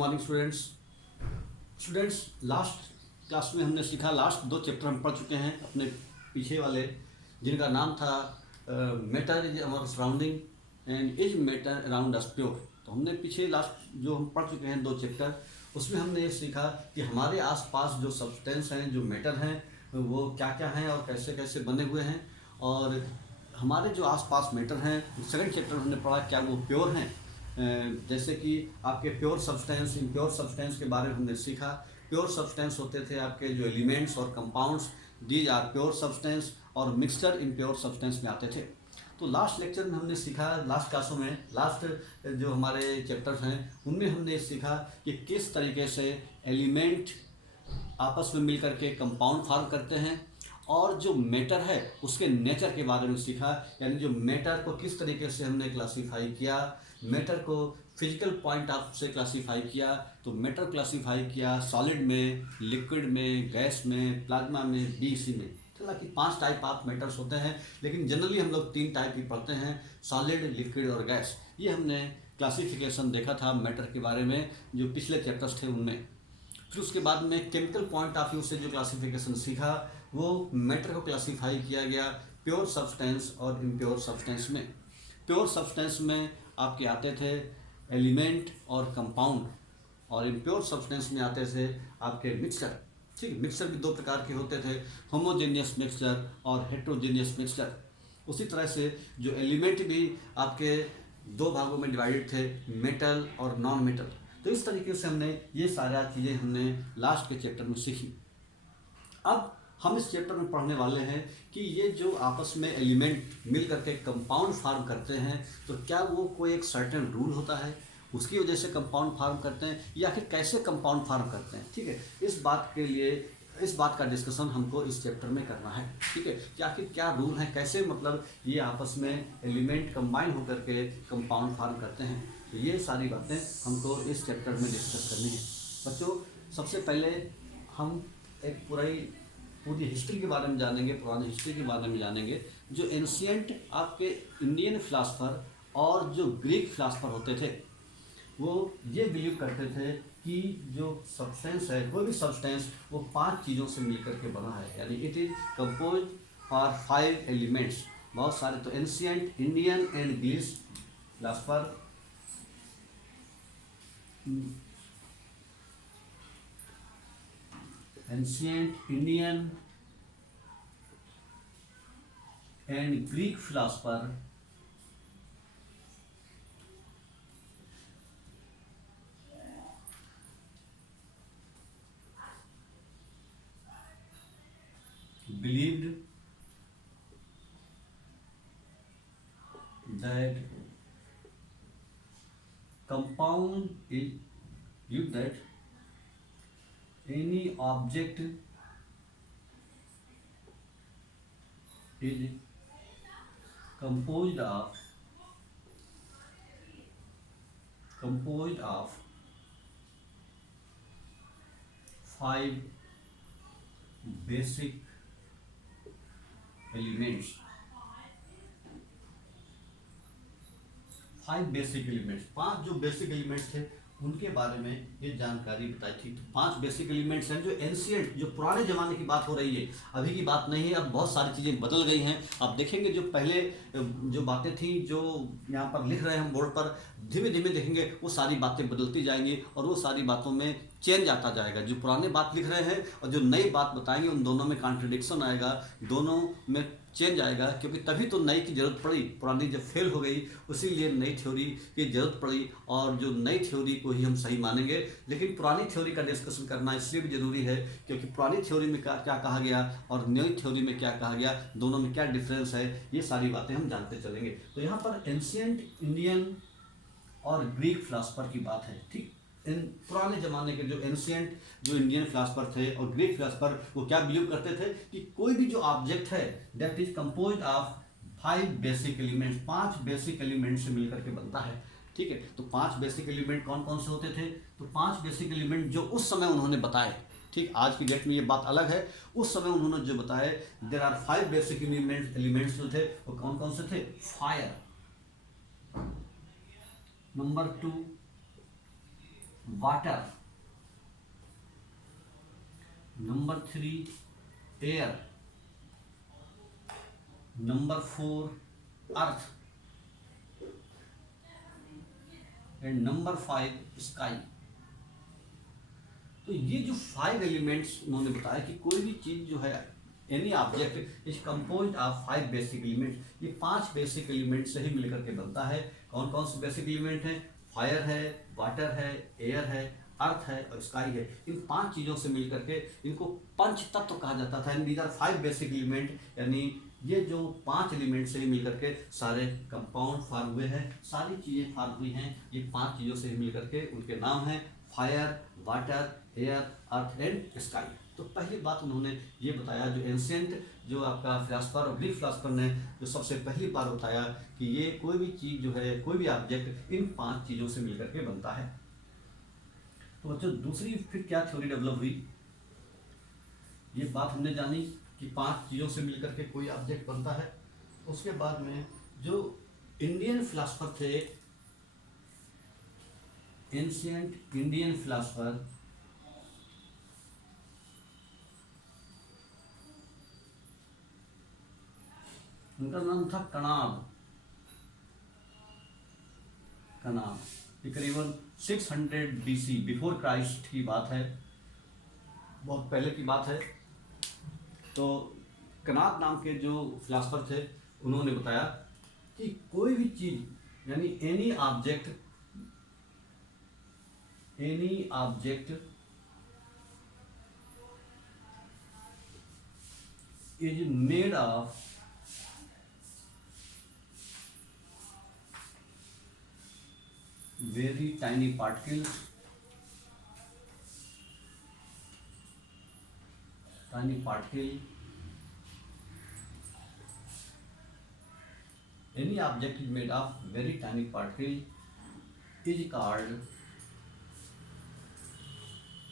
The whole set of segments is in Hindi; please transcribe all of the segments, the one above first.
Morning students. लास्ट क्लास में हमने सीखा, लास्ट 2 चैप्टर हम पढ़ चुके हैं अपने पीछे वाले, जिनका नाम था matter is our surrounding and is matter around us pure. तो हमने पीछे लास्ट जो हम पढ़ चुके हैं 2 चैप्टर, उसमें हमने ये सीखा कि हमारे आसपास जो सब्सटेंस हैं, जो मैटर हैं, वो क्या क्या हैं और कैसे कैसे बने हुए हैं। और हमारे जो आसपास मैटर हैं, सेकंड चैप्टर हमने पढ़ा क्या वो प्योर हैं। जैसे कि आपके प्योर सब्सटेंस, इम्प्योर सब्सटेंस के बारे में हमने सीखा। प्योर सब्सटेंस होते थे आपके जो एलिमेंट्स और compounds, these are pure substance, और मिक्सचर इम्प्योर सब्सटेंस में आते थे। तो लास्ट लेक्चर में हमने सीखा, लास्ट क्लासों में, लास्ट जो हमारे चैप्टर्स हैं उनमें हमने सीखा कि किस तरीके से एलिमेंट आपस में मिलकर के कंपाउंड फॉर्म करते हैं, और जो मैटर है उसके नेचर के बारे में सीखा। यानी जो मैटर को किस तरीके से हमने क्लासीफाई किया, मैटर को फिजिकल पॉइंट ऑफ से क्लासीफाई किया। तो मैटर क्लासीफाई किया सॉलिड में, लिक्विड में, गैस में, प्लाज्मा में, बीसी में। हालांकि 5 टाइप ऑफ मैटर्स होते हैं, लेकिन जनरली हम लोग 3 टाइप ही पढ़ते हैं, सॉलिड, लिक्विड और गैस। ये हमने क्लासिफिकेशन देखा था मैटर के बारे में जो पिछले चैप्टर्स थे उनमें। फिर उसके बाद में केमिकल पॉइंट ऑफ व्यू से जो क्लासिफिकेशन सीखा, वो मैटर को क्लासीफाई किया गया प्योर सब्सटेंस और इम्प्योर सब्सटेंस में। प्योर सब्सटेंस में आपके आते थे एलिमेंट और कंपाउंड, और इम्प्योर सब्सटेंस में आते थे आपके मिक्सचर। ठीक, मिक्सचर भी 2 प्रकार के होते थे, होमोजेनियस मिक्सचर और हेट्रोजेनियस मिक्सचर। उसी तरह से जो एलिमेंट भी आपके 2 भागों में डिवाइडेड थे, मेटल और नॉन मेटल। तो इस तरीके से हमने ये सारा चीज़ें हमने लास्ट के चैप्टर में सीखी। अब हम इस चैप्टर में पढ़ने वाले हैं कि ये जो आपस में एलिमेंट मिल करके कंपाउंड फार्म करते हैं, तो क्या वो कोई एक सर्टेन रूल होता है उसकी वजह से कंपाउंड फार्म करते हैं, या फिर कैसे कंपाउंड फार्म करते हैं। ठीक है, इस बात के लिए, इस बात का डिस्कशन हमको इस चैप्टर में करना है। ठीक है, कि आखिर क्या रूल है, कैसे मतलब ये आपस में एलिमेंट कंबाइन होकर के कंपाउंड फार्म करते हैं। तो ये सारी बातें हमको इस चैप्टर में डिस्कस करनी है। बच्चों, सबसे पहले हम एक पूरी हिस्ट्री के बारे में जानेंगे, पुरानी हिस्ट्री के बारे में जानेंगे। जो एंशिएंट आपके इंडियन फिलासफर और जो ग्रीक फिलासफर होते थे, वो ये बिलीव करते थे कि जो सब्सटेंस है, कोई भी सब्सटेंस, वो 5 चीज़ों से मिलकर के बना है। यानी it is compose for 5 elements. बहुत सारे, तो ancient Indian and Greek philosopher ancient Indian and Greek philosopher believed that compound is believed that any object is composed of 5 basic elements। 5 basic elements, 5 जो बेसिक एलिमेंट्स थे उनके बारे में ये जानकारी बताई थी। तो 5 बेसिक एलिमेंट्स हैं जो एंशिएंट, जो पुराने ज़माने की बात हो रही है, अभी की बात नहीं है। अब बहुत सारी चीज़ें बदल गई हैं। आप देखेंगे जो पहले जो बातें थी, जो यहाँ पर लिख रहे हैं हम बोर्ड पर, धीमे धीमे देखेंगे वो सारी बातें बदलती जाएंगी और वो सारी बातों में चेंज आता जाएगा। जो पुराने बात लिख रहे हैं और जो नई बात बताएंगे, उन दोनों में कॉन्ट्रडिक्शन आएगा, दोनों में चेंज आएगा। क्योंकि तभी तो नई की ज़रूरत पड़ी, पुरानी जब फेल हो गई उसीलिए नई थ्योरी की ज़रूरत पड़ी, और जो नई थ्योरी को ही हम सही मानेंगे। लेकिन पुरानी थ्योरी का डिस्कशन करना इसलिए भी ज़रूरी है क्योंकि पुरानी थ्योरी में क्या कहा गया और नई थ्योरी में क्या कहा गया, दोनों में क्या डिफरेंस है, ये सारी बातें हम जानते चलेंगे। तो यहाँ पर एंशिएंट इंडियन और ग्रीक फिलासफर की बात है। ठीक, इन पुराने ज़माने के जो एंशिएंट, जो इंडियन फिलासफर थे और ग्रीक फिलासफर, वो क्या बिलीव करते थे कि कोई भी जो ऑब्जेक्ट है that is composed of 5 basic elements, 5 basic element से मिलकर के बनता है। ठीक है, तो 5 बेसिक एलिमेंट कौन कौन से होते थे? तो 5 बेसिक एलिमेंट जो उस समय उन्होंने बताए, ठीक, आज की डेट में ये बात अलग है, उस समय उन्होंने जो बताए, देयर आर 5 बेसिक एलिमेंट्स जो थे वो कौन कौन से थे? Fire, number 2 water, number 3 air, number 4 earth and number 5 sky. तो ये जो 5 एलिमेंट्स उन्होंने बताया कि कोई भी चीज जो है, any object is composed of 5 basic elements. ये 5 बेसिक एलिमेंट से ही मिलकर के बनता है। कौन कौन से बेसिक एलिमेंट हैं? फायर है, वाटर है, एयर है, अर्थ है और स्काई है। इन 5 चीज़ों से मिलकर के इनको पंच तत्व कहा जाता था। दीज आर 5 बेसिक एलिमेंट, यानी ये जो 5 एलिमेंट से ही मिलकर के सारे कंपाउंड फॉर्म हुए हैं, सारी चीज़ें फॉर्म हुई हैं ये 5 चीज़ों से ही मिलकर के। उनके नाम हैं fire, water, air, earth and sky. तो पहली बात उन्होंने ये बताया, जो एंशिएंट जो आपका फिलासफर और ग्रीक फिलासफर ने जो सबसे पहली बार बताया कि ये कोई भी चीज़ जो है, कोई भी ऑब्जेक्ट इन 5 चीज़ों से मिलकर के बनता है। तो बच्चों दूसरी फिर क्या थ्योरी डेवलप हुई, ये बात हमने जानी कि 5 चीज़ों से मिलकर के कोई ऑब्जेक्ट बनता है। उसके बाद में जो इंडियन फिलासफर थे, एंशिएंट इंडियन फिलासफर, उनका नाम था कणाद। ये करीबन 600 BC बिफोर क्राइस्ट की बात है, बहुत पहले की बात है। तो कणाद नाम के जो फिलासफर थे उन्होंने बताया कि कोई भी चीज, यानी any object is made of very tiny particles, any object is made of very tiny particle is called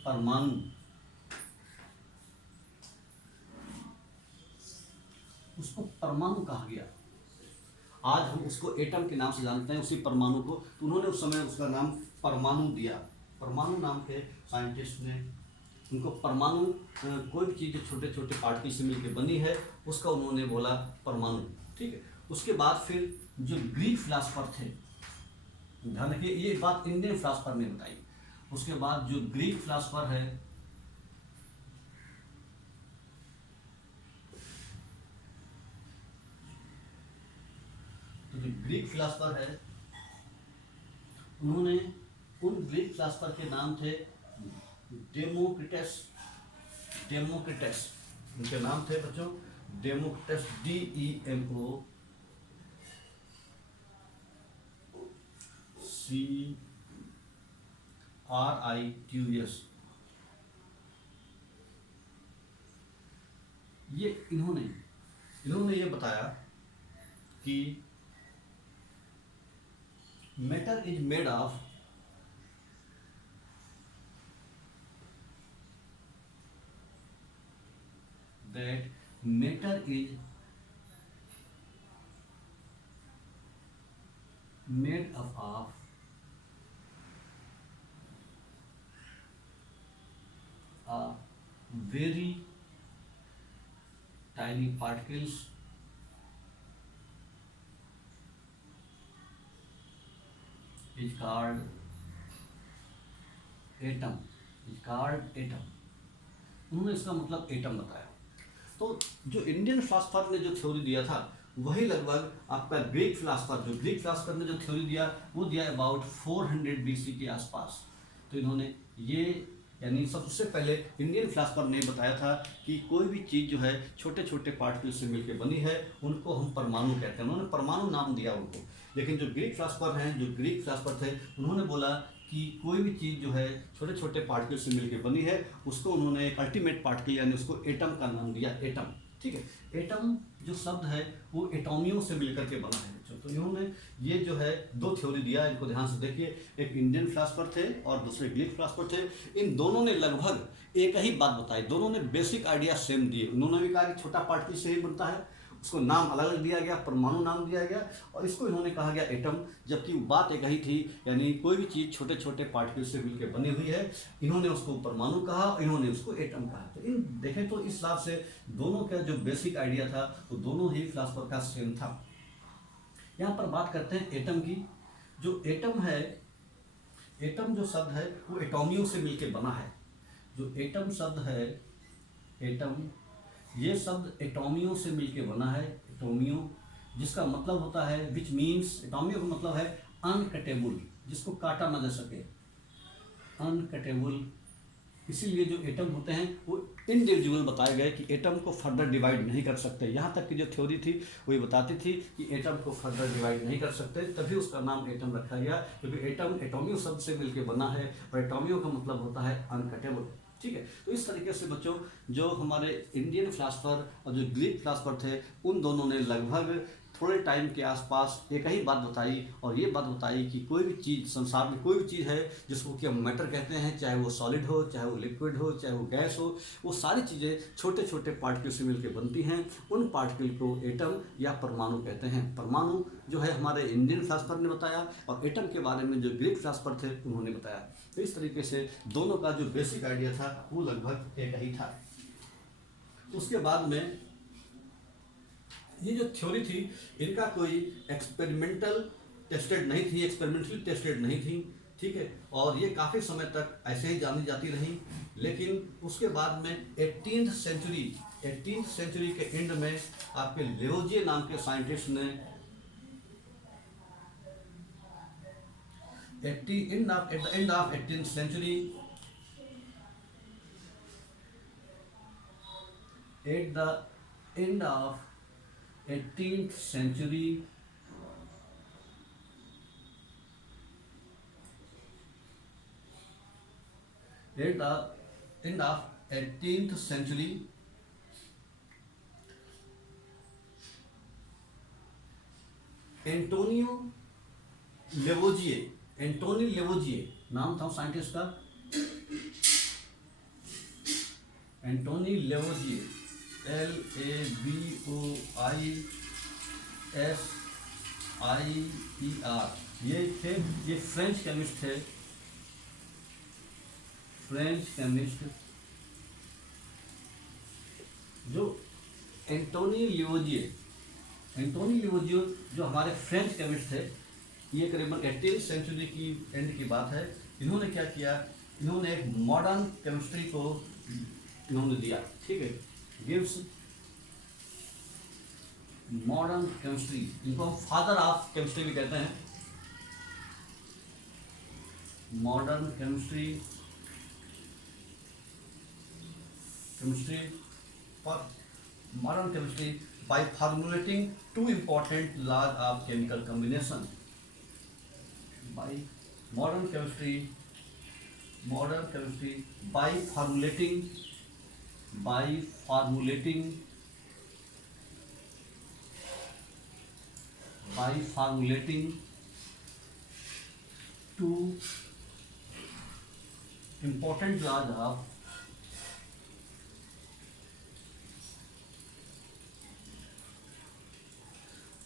परमाणु। उसको परमाणु कहा गया। आज हम उसको एटम के नाम से जानते हैं, उसी परमाणु को। तो उन्होंने उस समय उसका नाम परमाणु दिया। परमाणु नाम के साइंटिस्ट ने उनको परमाणु, कोई भी चीज़ जो छोटे छोटे पार्टिकल से मिलकर बनी है उसका उन्होंने बोला परमाणु। ठीक है। उसके बाद फिर जो ग्रीक फिलासफर थे, ध्यान रखिए ये बात इंडियन फिलासफर ने बताई। उसके बाद जो ग्रीक फिलासफर है, जो ग्रीक फिलासफर है, उन्होंने उन ग्रीक फिलासफर के नाम थे डेमोक्रिटस। उनके नाम थे बच्चों डेमोक्रिटस, DEMOCRITUS। ये इन्होंने ये बताया कि matter is made of made up of very tiny particles is called atom. उन्होंने इसका मतलब एटम बताया। तो जो इंडियन फिलासफर ने जो थ्योरी दिया था वही लगभग आपका ग्रीक फिलासफर ने जो थ्योरी दिया वो दिया अबाउट 400 BC के आसपास। तो इन्होंने ये, यानी सबसे पहले इंडियन फिलासफर ने बताया था कि कोई भी चीज़ जो है छोटे छोटे पार्टिकल से मिलकर बनी है उनको हम परमाणु कहते हैं। उन्होंने परमाणु नाम दिया उनको। लेकिन जो ग्रीक फिलासफर थे उन्होंने बोला कि कोई भी चीज़ जो है छोटे छोटे पार्टिकल से मिलकर बनी है उसको उन्होंने एक अल्टीमेट पार्टिकल यानी उसको एटम का नाम दिया, एटम। ठीक है। एटम जो शब्द है वो एटॉमियों से मिलकर के बना है। तो इन्होंने ये जो है 2 थ्योरी दिया, इनको ध्यान से देखिए। एक इंडियन फिलासफर थे और दूसरे ग्रीक फिलासफर थे। इन दोनों ने लगभग एक ही बात बताई, दोनों ने बेसिक आइडिया सेम दिए। उन्होंने भी कहा कि छोटा पार्टिकल से ही बनता है, उसको नाम अलग अलग दिया गया, परमाणु नाम दिया गया, और इसको इन्होंने कहा गया एटम, जबकि बात एक ही थी, यानी कोई भी चीज़ छोटे छोटे पार्टिकल से मिलकर बनी हुई है। इन्होंने उसको परमाणु कहा और इन्होंने उसको एटम कहा। तो इन देखें तो इस हिसाब से दोनों का जो बेसिक आइडिया था वो दोनों ही फिलासफर का सेम था। यहाँ पर बात करते हैं एटम की। जो एटम है, एटम जो शब्द है वो एटॉमियों से मिलकर बना है। जो एटम शब्द है, एटम, ये शब्द एटॉमियों से मिलके बना है। एटॉमियों, जिसका मतलब होता है विच मीन्स, एटॉमियों का मतलब है अनकटेबल, जिसको काटा ना जा सके, अनकटेबल। इसीलिए जो एटम होते हैं वो इंडिविजुअल बताए गए कि एटम को फर्दर डिवाइड नहीं कर सकते। यहाँ तक की जो थ्योरी थी वो ये बताती थी कि एटम को फर्दर डिवाइड नहीं कर सकते, तभी उसका नाम एटम रखा गया, क्योंकि एटम एटॉमियो शब्द से मिलकर बना है और एटॉमियो का मतलब होता है अनकटेबल। ठीक है, तो इस तरीके से बच्चों जो हमारे इंडियन फिलासफर और जो ग्रीक फिलासफर थे, उन दोनों ने लगभग थोड़े टाइम के आसपास एक ही बात बताई, और ये बात बताई कि कोई भी चीज़, संसार में कोई भी चीज़ है जिसको कि हम मैटर कहते हैं, चाहे वो सॉलिड हो, चाहे वो लिक्विड हो, चाहे वो गैस हो, वो सारी चीज़ें छोटे छोटे पार्टिकल से मिलकर बनती हैं। उन पार्टिकल को एटम या परमाणु कहते हैं। परमाणु जो है हमारे इंडियन फिलासफर ने बताया, और एटम के बारे में जो ग्रीक फिलासफर थे उन्होंने बताया। तो इस तरीके से दोनों का जो बेसिक आइडिया था वो लगभग एक ही था। उसके बाद में ये जो थ्योरी थी, इनका कोई एक्सपेरिमेंटल टेस्टेड नहीं थी, एक्सपेरिमेंटली टेस्टेड नहीं थी। ठीक है, और ये काफ़ी समय तक ऐसे ही जानी जाती रही। लेकिन उसके बाद में 18th सेंचुरी के एंड में आपके लेवोजिए नाम के साइंटिस्ट ने at the end of 18th century, at the end of 18th century, at the end of 18th century, Antonio Lavoisier नाम था साइंटिस्ट का, एंटोनी लेवोजिए, LAVOISIER, ये थे, ये फ्रेंच केमिस्ट थे, फ्रेंच केमिस्ट। जो एंटोनी लिवोजिए जो हमारे फ्रेंच केमिस्ट थे, ये करीबन 18th सेंचुरी की एंड की बात है। इन्होंने क्या किया, इन्होंने एक मॉडर्न केमिस्ट्री को इन्होंने दिया। ठीक है, गिव्स मॉडर्न केमिस्ट्री, इनको हम फादर ऑफ केमिस्ट्री भी कहते हैं। Modern chemistry by formulating two important laws of chemical combination. By modern chemistry by formulating two important laws of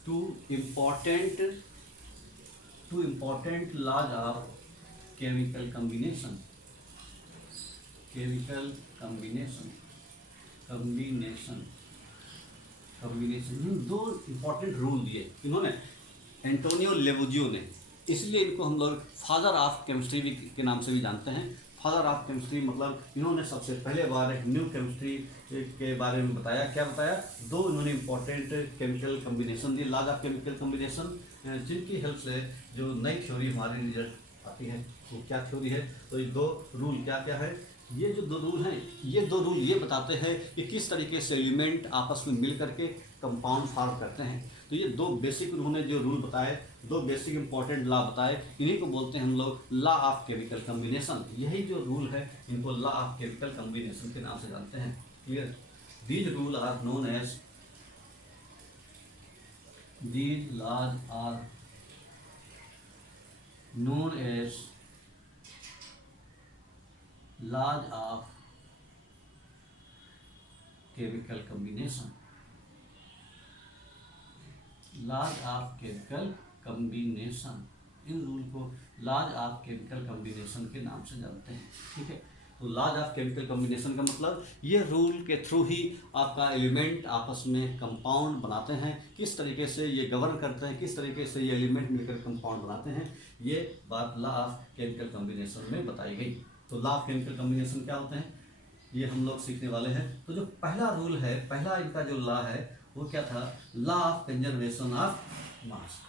two important laws of chemical combination, दो इंपॉर्टेंट रूल दिए इन्होंने, एंटोनियो लेवोजियो ने। इसलिए इनको हम लोग फादर ऑफ केमिस्ट्री भी के नाम से भी जानते हैं। फादर ऑफ केमिस्ट्री मतलब इन्होंने सबसे पहले बार एक न्यू केमिस्ट्री के बारे में बताया। क्या बताया, दो इन्होंने इंपॉर्टेंट केमिकल कम्बिनेशन दिए, लॉज ऑफ केमिकल कम्बिनेशन, जिनकी हेल्प से जो नई थ्योरी हमारी रिजल्ट आती है। वो क्या थ्योरी है, तो ये दो रूल क्या क्या है, ये जो दो रूल हैं, ये दो रूल ये बताते हैं कि किस तरीके से एलिमेंट आपस में मिल करके कंपाउंड फॉर्म करते हैं। तो ये दो बेसिक उन्होंने जो रूल बताए, दो बेसिक इंपॉर्टेंट लॉ बताए, इन्हीं को बोलते हैं हम लोग लॉ ऑफ केमिकल कम्बिनेशन। यही जो रूल है इनको लॉ ऑफ केमिकल कम्बिनेशन के नाम से जानते हैं। Clear, these rule are known as, these laws are known as laws of chemical combination. Laws of chemical combination, इन रूल को लॉज ऑफ केमिकल कम्बिनेशन के नाम से जानते हैं। ठीक है, तो लॉज ऑफ केमिकल कम्बिनेशन का मतलब ये रूल के थ्रू ही आपका एलिमेंट आपस में कंपाउंड बनाते हैं, किस तरीके से ये गवर्न करते हैं, किस तरीके से ये एलिमेंट मिलकर कंपाउंड बनाते हैं, ये बात लॉ ऑफ केमिकल कम्बिनेशन में बताई गई। तो लॉ ऑफ केमिकल कम्बिनेशन क्या होते हैं ये हम लोग सीखने वाले हैं। तो जो पहला रूल है, पहला इनका जो लॉ है वो क्या था, लॉ ऑफ कंजर्वेशन ऑफ मास।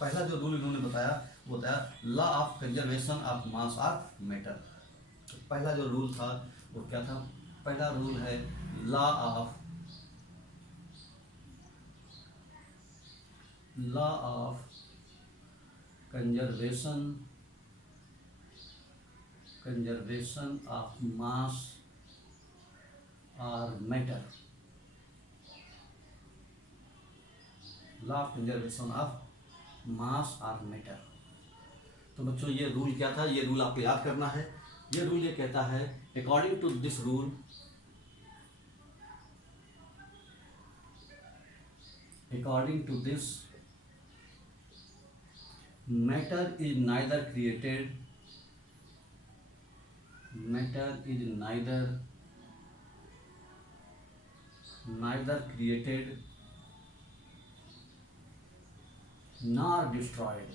पहला जो रूल इन्होंने बताया वो बताया law of conservation of mass of matter. तो पहला जो रूल था वो क्या था, पहला रूल है law of conservation of mass और matter, law of conservation of mass और मैटर। तो बच्चों ये रूल क्या था, ये रूल आपको याद करना है। ये रूल ये कहता है according to this rule, according to this matter is neither created, matter is neither created nor destroyed,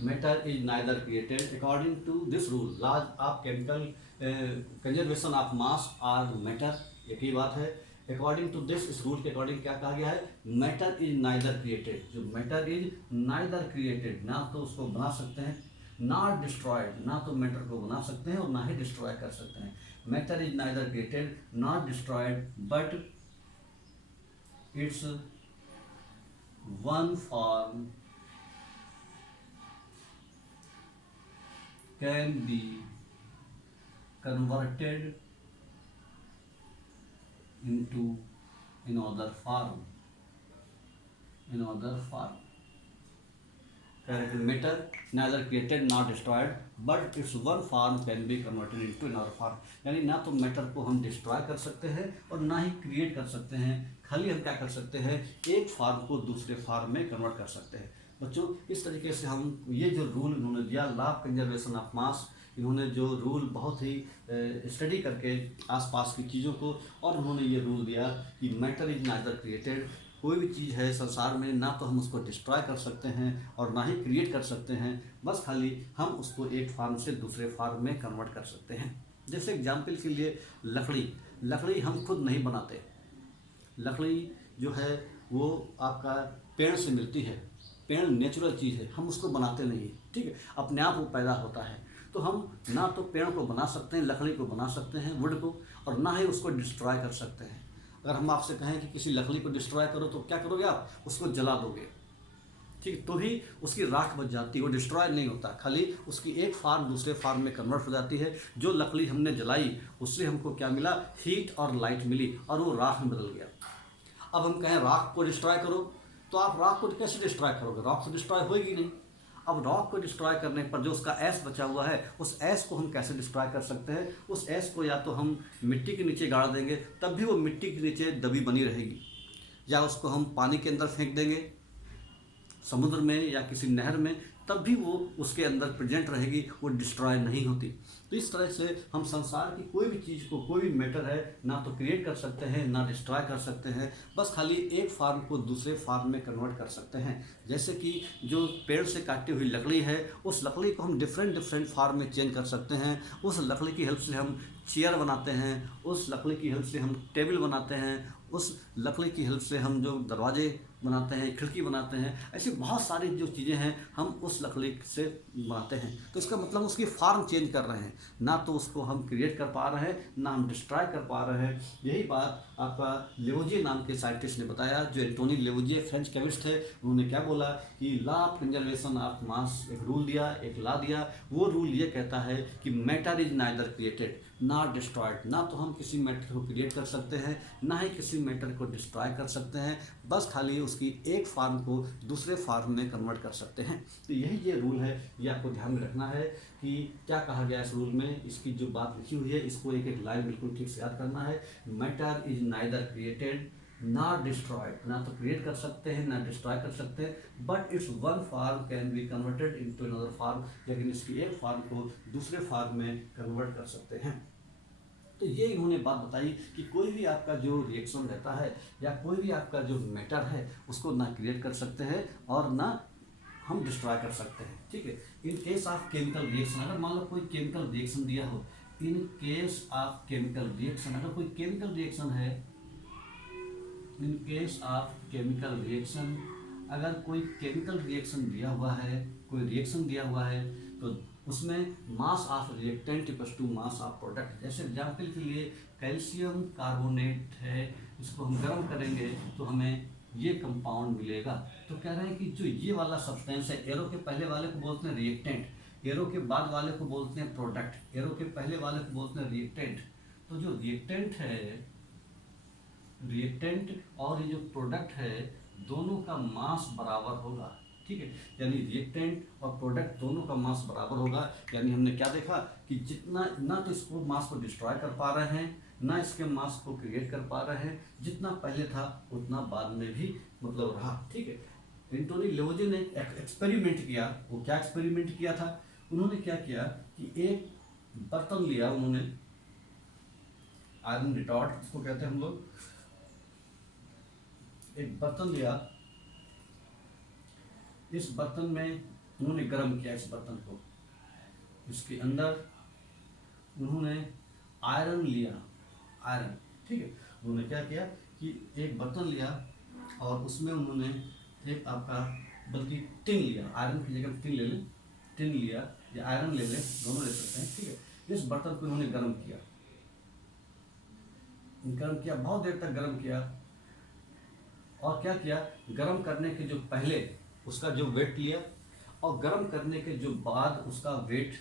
matter is neither created according to this rule, laws of chemical conservation of mass or matter। एक ही बात है, अकॉर्डिंग टू दिस, इस रूल के अकॉर्डिंग क्या कहा गया है, मैटर इज नाइदर क्रिएटेड, जो मैटर इज नाइदर क्रिएटेड, ना तो उसको बना सकते हैं, नॉट डिस्ट्रॉयड, ना तो मैटर को बना सकते हैं और ना ही डिस्ट्रॉय कर सकते हैं। Matter is neither created not destroyed but its one form can be converted into another form, correct, matter neither created nor destroyed but its one form can be converted into another form, यानी ना तो मैटर को हम डिस्ट्रॉय कर सकते हैं और ना ही क्रिएट कर सकते हैं, खाली हम क्या कर सकते हैं, एक फार्म को दूसरे फार्म में कन्वर्ट कर सकते हैं। बच्चों इस तरीके से हम ये जो रूल इन्होंने दिया लॉ ऑफ कंजर्वेशन ऑफ मास, इन्होंने जो रूल बहुत ही स्टडी करके आसपास की चीज़ों को, और उन्होंने ये रूल दिया कि मैटर इज नाइदर क्रिएटेड, कोई भी चीज़ है संसार में ना तो हम उसको डिस्ट्रॉय कर सकते हैं और ना ही क्रिएट कर सकते हैं, बस खाली हम उसको एक फार्म से दूसरे फार्म में कन्वर्ट कर सकते हैं। जैसे एग्जाम्पल के लिए लकड़ी हम खुद नहीं बनाते, लकड़ी जो है वो आपका पेड़ से मिलती है, पेड़ नेचुरल चीज़ है, हम उसको बनाते नहीं है, ठीक है, अपने आप वो पैदा होता है। तो हम ना तो पेड़ को बना सकते हैं, लकड़ी को बना सकते हैं, वुड को, और ना ही उसको डिस्ट्रॉय कर सकते हैं। अगर हम आपसे कहें कि किसी लकड़ी को डिस्ट्रॉय करो तो क्या करोगे आप, उसको जला दोगे, ठीक, तो ही उसकी राख बच जाती है, वो डिस्ट्रॉय नहीं होता, खाली उसकी एक फार्म दूसरे फार्म में कन्वर्ट हो जाती है। जो लकड़ी हमने जलाई उससे हमको क्या मिला, हीट और लाइट मिली और वो राख में बदल गया। अब हम कहें राख को डिस्ट्रॉय करो, तो आप राख को कैसे डिस्ट्रॉय करोगे, राख तो डिस्ट्रॉय होएगी नहीं। अब रॉक को डिस्ट्रॉय करने पर जो उसका ऐश बचा हुआ है, उस ऐश को हम कैसे डिस्ट्रॉय कर सकते हैं, उस ऐश को या तो हम मिट्टी के नीचे गाड़ देंगे, तब भी वो मिट्टी के नीचे दबी बनी रहेगी, या उसको हम पानी के अंदर फेंक देंगे, समुद्र में या किसी नहर में, तब भी वो उसके अंदर प्रेजेंट रहेगी, वो डिस्ट्रॉय नहीं होती। तो इस तरह से हम संसार की कोई भी चीज़ को, कोई भी मैटर है, ना तो क्रिएट कर सकते हैं ना डिस्ट्रॉय कर सकते हैं, बस खाली एक फार्म को दूसरे फार्म में कन्वर्ट कर सकते हैं। जैसे कि जो पेड़ से काटी हुई लकड़ी है, उस लकड़ी को हम डिफरेंट फार्म में चेंज कर सकते हैं। उस लकड़ी की हेल्प से हम चेयर बनाते हैं, उस लकड़ी की हेल्प से हम टेबल बनाते हैं, उस लकड़ी की हेल्प से हम जो दरवाजे बनाते हैं, खिड़की बनाते हैं, ऐसी बहुत सारी जो चीज़ें हैं हम उस लकड़ी से बनाते हैं। तो इसका मतलब उसकी फार्म चेंज कर रहे हैं, ना तो उसको हम क्रिएट कर पा रहे हैं ना हम डिस्ट्रॉय कर पा रहे हैं। यही बात आपका लेवोजिए नाम के साइंटिस्ट ने बताया, जो एंटोनी लेवोजिए फ्रेंच केमिस्ट है। उन्होंने क्या बोला कि लॉ ऑफ कंजर्वेशन ऑफ मास, एक रूल दिया, एक लॉ दिया। वो रूल ये कहता है कि matter is neither created not destroyed, ना तो हम किसी मैटर को क्रिएट कर सकते हैं ना ही किसी मैटर को डिस्ट्रॉय कर सकते हैं, बस खाली उसकी एक फार्म को दूसरे फार्म में कन्वर्ट कर सकते हैं। तो यही ये रूल है, ये आपको ध्यान में रखना है कि क्या कहा गया इस रूल में। इसकी जो बात लिखी हुई है इसको एक एक लाइन बिल्कुल ठीक से याद करना है। मैटर इज नाइदर क्रिएटेड ना डिस्ट्रॉयड, ना तो क्रिएट कर सकते हैं ना डिस्ट्रॉय कर सकते हैं, but it's one form can be converted into another form, लेकिन इसकी एक फार्म को दूसरे फार्म में कन्वर्ट कर सकते हैं। तो ये इन्होंने बात बताई कि कोई भी आपका जो रिएक्शन रहता है या कोई भी आपका जो मैटर है उसको ना क्रिएट कर सकते हैं और ना हम डिस्ट्रॉय कर सकते हैं, ठीक है। In case of chemical reaction, अगर मान लो कोई केमिकल रिएक्शन दिया हो, in case of chemical reaction, अगर कोई केमिकल रिएक्शन है, in case of chemical reaction, अगर कोई केमिकल रिएक्शन दिया हुआ है, कोई रिएक्शन दिया हुआ है, तो उसमें mass of reactant equals to mass of product. जैसे एग्जाम्पल के लिए कैल्शियम कार्बोनेट है, इसको हम गर्म करेंगे तो हमें ये कंपाउंड मिलेगा। तो कह रहे हैं कि जो ये वाला सब्सटेंस है, एरो के पहले वाले को बोलते हैं रिएक्टेंट, एरो के बाद वाले को बोलते हैं प्रोडक्ट, एरो के पहले वाले को बोलते हैं रिएक्टेंट। तो जो रिएक्टेंट है, रिएक्टेंट और ये जो प्रोडक्ट है, दोनों का मास बराबर होगा, ठीक है। यानी रिएक्टेंट और प्रोडक्ट दोनों का मास बराबर होगा। यानी हमने क्या देखा कि जितना ना तो इसको मास को डिस्ट्रॉय कर पा रहे हैं, ना इसके मास को क्रिएट कर पा रहे हैं, जितना पहले था उतना बाद में भी मतलब रहा, ठीक है। एंटोनी लेवोजे ने एक एक्सपेरिमेंट किया। वो क्या एक्सपेरिमेंट किया था, उन्होंने क्या किया कि एक बर्तन लिया उन्होंने, आयरन रिटॉर्ट इसको कहते हैं हम लोग, एक बर्तन लिया, इस बर्तन में उन्होंने गर्म किया इस बर्तन को, इसके अंदर उन्होंने आयरन लिया, आयरन, ठीक है। उन्होंने क्या किया कि एक बर्तन लिया और उसमें उन्होंने एक आपका बल्कि टिन लिया, आयरन की जगह टिन ले लें, टिन लिया या आयरन ले लें, दोनों ले सकते हैं, ठीक है। इस बर्तन को उन्होंने गर्म किया, गर्म किया, बहुत देर तक गर्म किया, और क्या किया, गर्म करने के जो पहले उसका जो वेट लिया और गर्म करने के जो बाद उसका वेट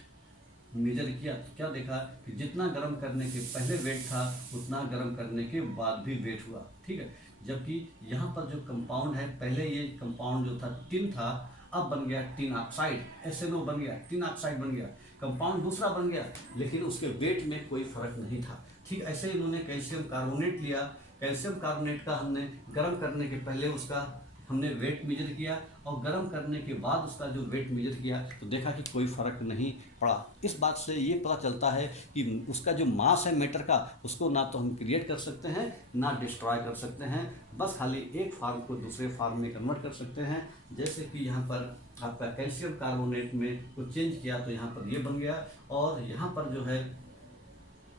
मेजर किया। तो क्या देखा कि जितना गर्म करने के पहले वेट था उतना गर्म करने के बाद भी वेट हुआ, ठीक है। जबकि यहाँ पर जो कंपाउंड है, पहले ये कंपाउंड जो था टिन था, अब बन गया टिन ऑक्साइड, SNO बन गया, टिन ऑक्साइड बन गया, कंपाउंड दूसरा बन गया, लेकिन उसके वेट में कोई फर्क नहीं था, ठीक। ऐसे ही इन्होंने कैल्शियम कार्बोनेट लिया, कैल्शियम कार्बोनेट का हमने गर्म करने के पहले उसका हमने वेट मेजर किया और गर्म करने के बाद उसका जो वेट मेजर किया, तो देखा कि कोई फर्क नहीं पड़ा। इस बात से ये पता चलता है कि उसका जो मास है मैटर का, उसको ना तो हम क्रिएट कर सकते हैं ना डिस्ट्रॉय कर सकते हैं, बस खाली एक फार्म को दूसरे फार्म में कन्वर्ट कर सकते हैं। जैसे कि यहाँ पर आपका कैल्शियम कार्बोनेट में को चेंज किया तो यहाँ पर ये बन गया, और यहाँ पर जो है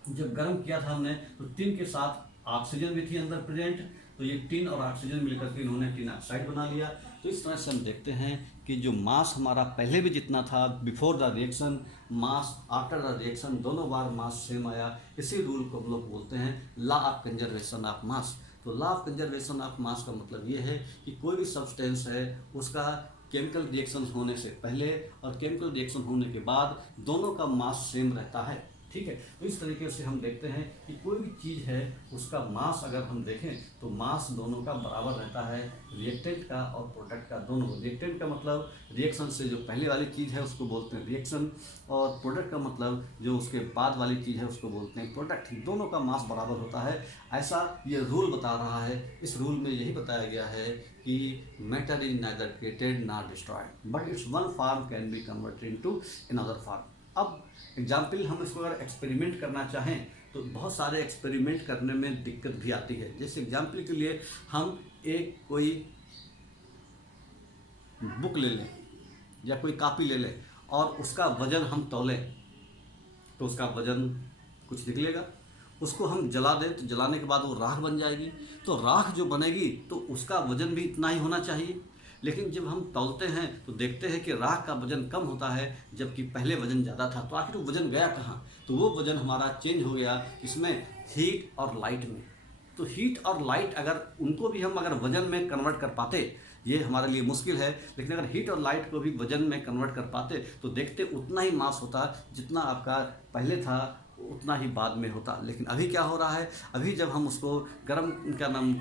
जब गर्म किया था हमने तो टिन के साथ ऑक्सीजन भी थी अंदर प्रेजेंट, तो ये टिन और ऑक्सीजन मिलकर के इन्होंने टिन ऑक्साइड बना लिया। तो इस तरह से हम देखते हैं कि जो मास हमारा पहले भी जितना था before the reaction, mass after the reaction, दोनों बार मास सेम आया। इसी रूल को हम लोग बोलते हैं law of conservation of mass. तो law of conservation of mass का मतलब ये है कि कोई भी सब्सटेंस है उसका केमिकल रिएक्शन होने से पहले और केमिकल रिएक्शन होने के बाद दोनों का मास सेम रहता है, ठीक है। तो इस तरीके से हम देखते हैं कि कोई भी चीज़ है उसका मास अगर हम देखें तो मास दोनों का बराबर रहता है, रिएक्टेंट का और प्रोडक्ट का दोनों। रिएक्टेंट का मतलब रिएक्शन से जो पहले वाली चीज़ है उसको बोलते हैं रिएक्शन, और प्रोडक्ट का मतलब जो उसके बाद वाली चीज़ है उसको बोलते हैं प्रोडक्ट। दोनों का मास बराबर होता है, ऐसा ये रूल बता रहा है। इस रूल में यही बताया गया है कि matter is neither created not destroyed but it's one form can be converted into another form. अब एग्जाम्पल हम इसको अगर एक्सपेरिमेंट करना चाहें तो बहुत सारे एक्सपेरिमेंट करने में दिक्कत भी आती है। जैसे एग्जाम्पल के लिए हम एक कोई बुक ले लें या कोई कॉपी ले लें और उसका वज़न हम तौलें तो उसका वज़न कुछ निकलेगा। उसको हम जला दें तो जलाने के बाद वो राख बन जाएगी, तो राख जो बनेगी तो उसका वज़न भी इतना ही होना चाहिए। लेकिन जब हम तौलते हैं तो देखते हैं कि राख का वज़न कम होता है जबकि पहले वज़न ज़्यादा था। तो आखिर वो वज़न गया कहाँ? तो वो वज़न हमारा चेंज हो गया इसमें हीट और लाइट में। तो हीट और लाइट अगर उनको भी हम अगर वज़न में कन्वर्ट कर पाते, ये हमारे लिए मुश्किल है, लेकिन अगर हीट और लाइट को भी वज़न में कन्वर्ट कर पाते तो देखते उतना ही मास होता जितना आपका पहले था, उतना ही बाद में होता। लेकिन अभी क्या हो रहा है, अभी जब हम उसको गर्म क्या नाम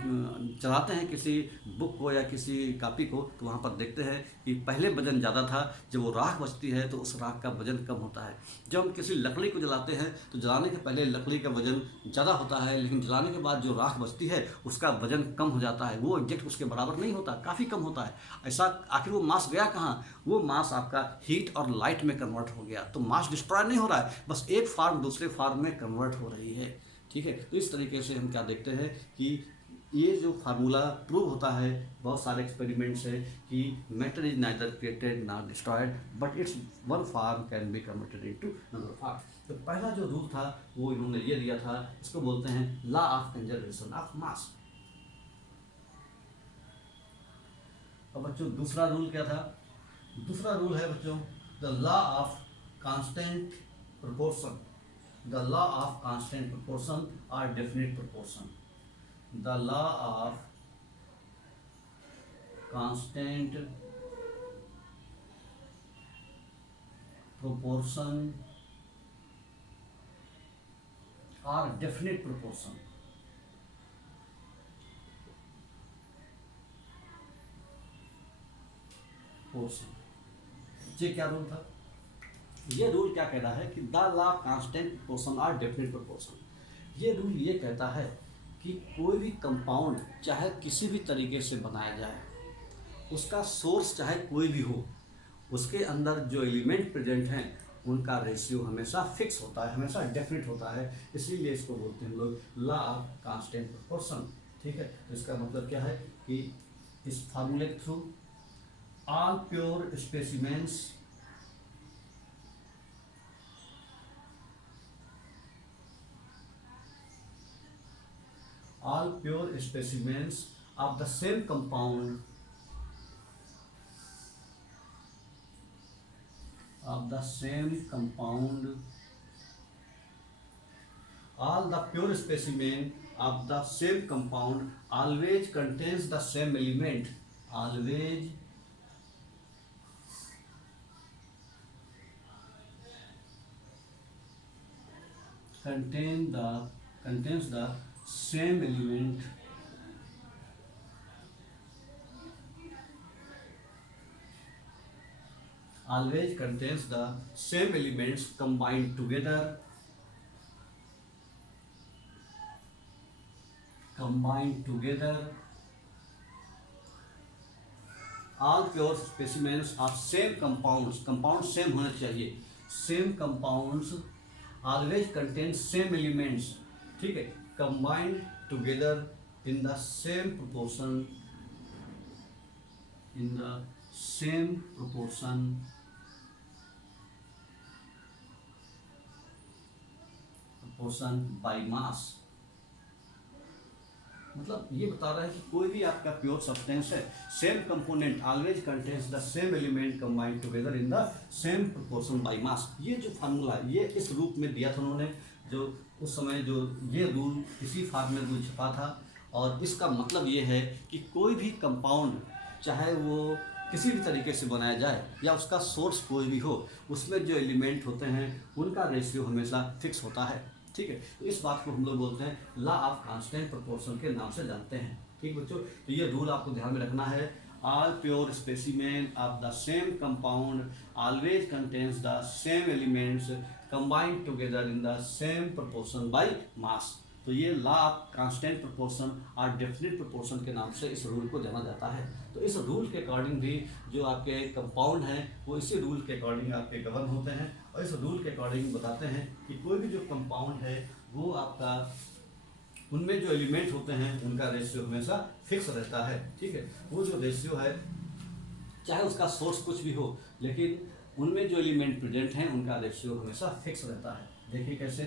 चलाते हैं किसी बुक को या किसी कॉपी को, तो वहाँ पर देखते हैं कि पहले वजन ज़्यादा था, जब वो राख बचती है तो उस राख का वजन कम होता है। जब हम किसी लकड़ी को जलाते हैं तो जलाने के पहले लकड़ी का वजन ज़्यादा होता है, लेकिन जलाने के बाद जो राख बचती है उसका वजन कम हो जाता है, वो एग्जैक्ट उसके बराबर नहीं होता, काफ़ी कम होता है। ऐसा आखिर वो मास गया कहाँ? वो मास आपका हीट और लाइट में कन्वर्ट हो गया। तो मास डिस्ट्रॉय नहीं हो रहा है, बस एक फॉर्म दूसरे फॉर्म में कन्वर्ट हो रही है। ठीक है, तो इस तरीके से हम क्या देखते हैं कि ये जो फार्मूला प्रूव होता है बहुत सारे एक्सपेरिमेंट्स है कि matter is neither created not destroyed but it's one form can be converted into another form. तो पहला जो रूल था वो इन्होंने ये दिया था, इसको बोलते हैं लॉ ऑफ कंजर्वेशन ऑफ मास। अब बच्चों दूसरा रूल क्या था? दूसरा रूल है बच्चों the law of constant proportion. The law of constant proportion और definite proportion. The law of constant proportion और डेफिनिट प्रोपोर्शन। ये क्या रूल था? ये रूल क्या कह रहा है कि the law of constant proportion और डेफिनिट प्रोपोर्शन। ये रूल ये कहता है कि कोई भी कंपाउंड चाहे किसी भी तरीके से बनाया जाए, उसका सोर्स चाहे कोई भी हो, उसके अंदर जो एलिमेंट प्रेजेंट हैं उनका रेशियो हमेशा फिक्स होता है, हमेशा डेफिनिट होता है। इसीलिए इसको बोलते हैं हम लोग लॉ ऑफ कांस्टेंट प्रोपोर्शन। ठीक है, तो इसका मतलब क्या है कि इस फार्मूले के through all pure specimens of the same compound all the pure specimen of the same compound always contains the same element, always contains the same element always contains the same elements combined together all pure specimens of same compounds same होने चाहिए, same compounds always contain same elements, ठीक है, combined together in the same proportion by mass। मतलब ये बता रहा है कि कोई भी आपका प्योर सब्सटेंस है, same component always contains the same element combined together in the same proportion by mass. ये जो फार्मूला है ये इस रूप में दिया था उन्होंने, जो उस समय जो ये रूल इसी फार्म में रूल छपा था। और इसका मतलब ये है कि कोई भी कंपाउंड चाहे वो किसी भी तरीके से बनाया जाए या उसका सोर्स कोई भी हो, उसमें जो एलिमेंट होते हैं उनका रेशियो हमेशा फिक्स होता है। ठीक है, तो इस बात को हम लोग बोलते हैं लॉ ऑफ कांस्टेंट प्रोपोर्शन के नाम से जानते हैं। ठीक बच्चों, तो ये रूल आपको ध्यान में रखना है। All pure specimen of the same compound always contains the same elements combined together in the same proportion by mass. तो ये लॉ ऑफ कांस्टेंट प्रोपोर्शन और डेफिनिट प्रोपोर्शन के नाम से इस रूल को जाना जाता है। तो इस रूल के अकॉर्डिंग भी जो आपके कंपाउंड हैं वो इसी रूल के अकॉर्डिंग आपके गवर्न होते हैं। और इस रूल के अकॉर्डिंग बताते हैं कि कोई भी जो कंपाउंड है वो आपका उनमें जो एलिमेंट होते हैं उनका रेशियो हमेशा फिक्स रहता है। ठीक है, वो जो रेशियो है चाहे उसका सोर्स कुछ भी हो, लेकिन उनमें जो एलिमेंट प्रेजेंट हैं उनका रेशियो हमेशा फिक्स रहता है। देखिए कैसे,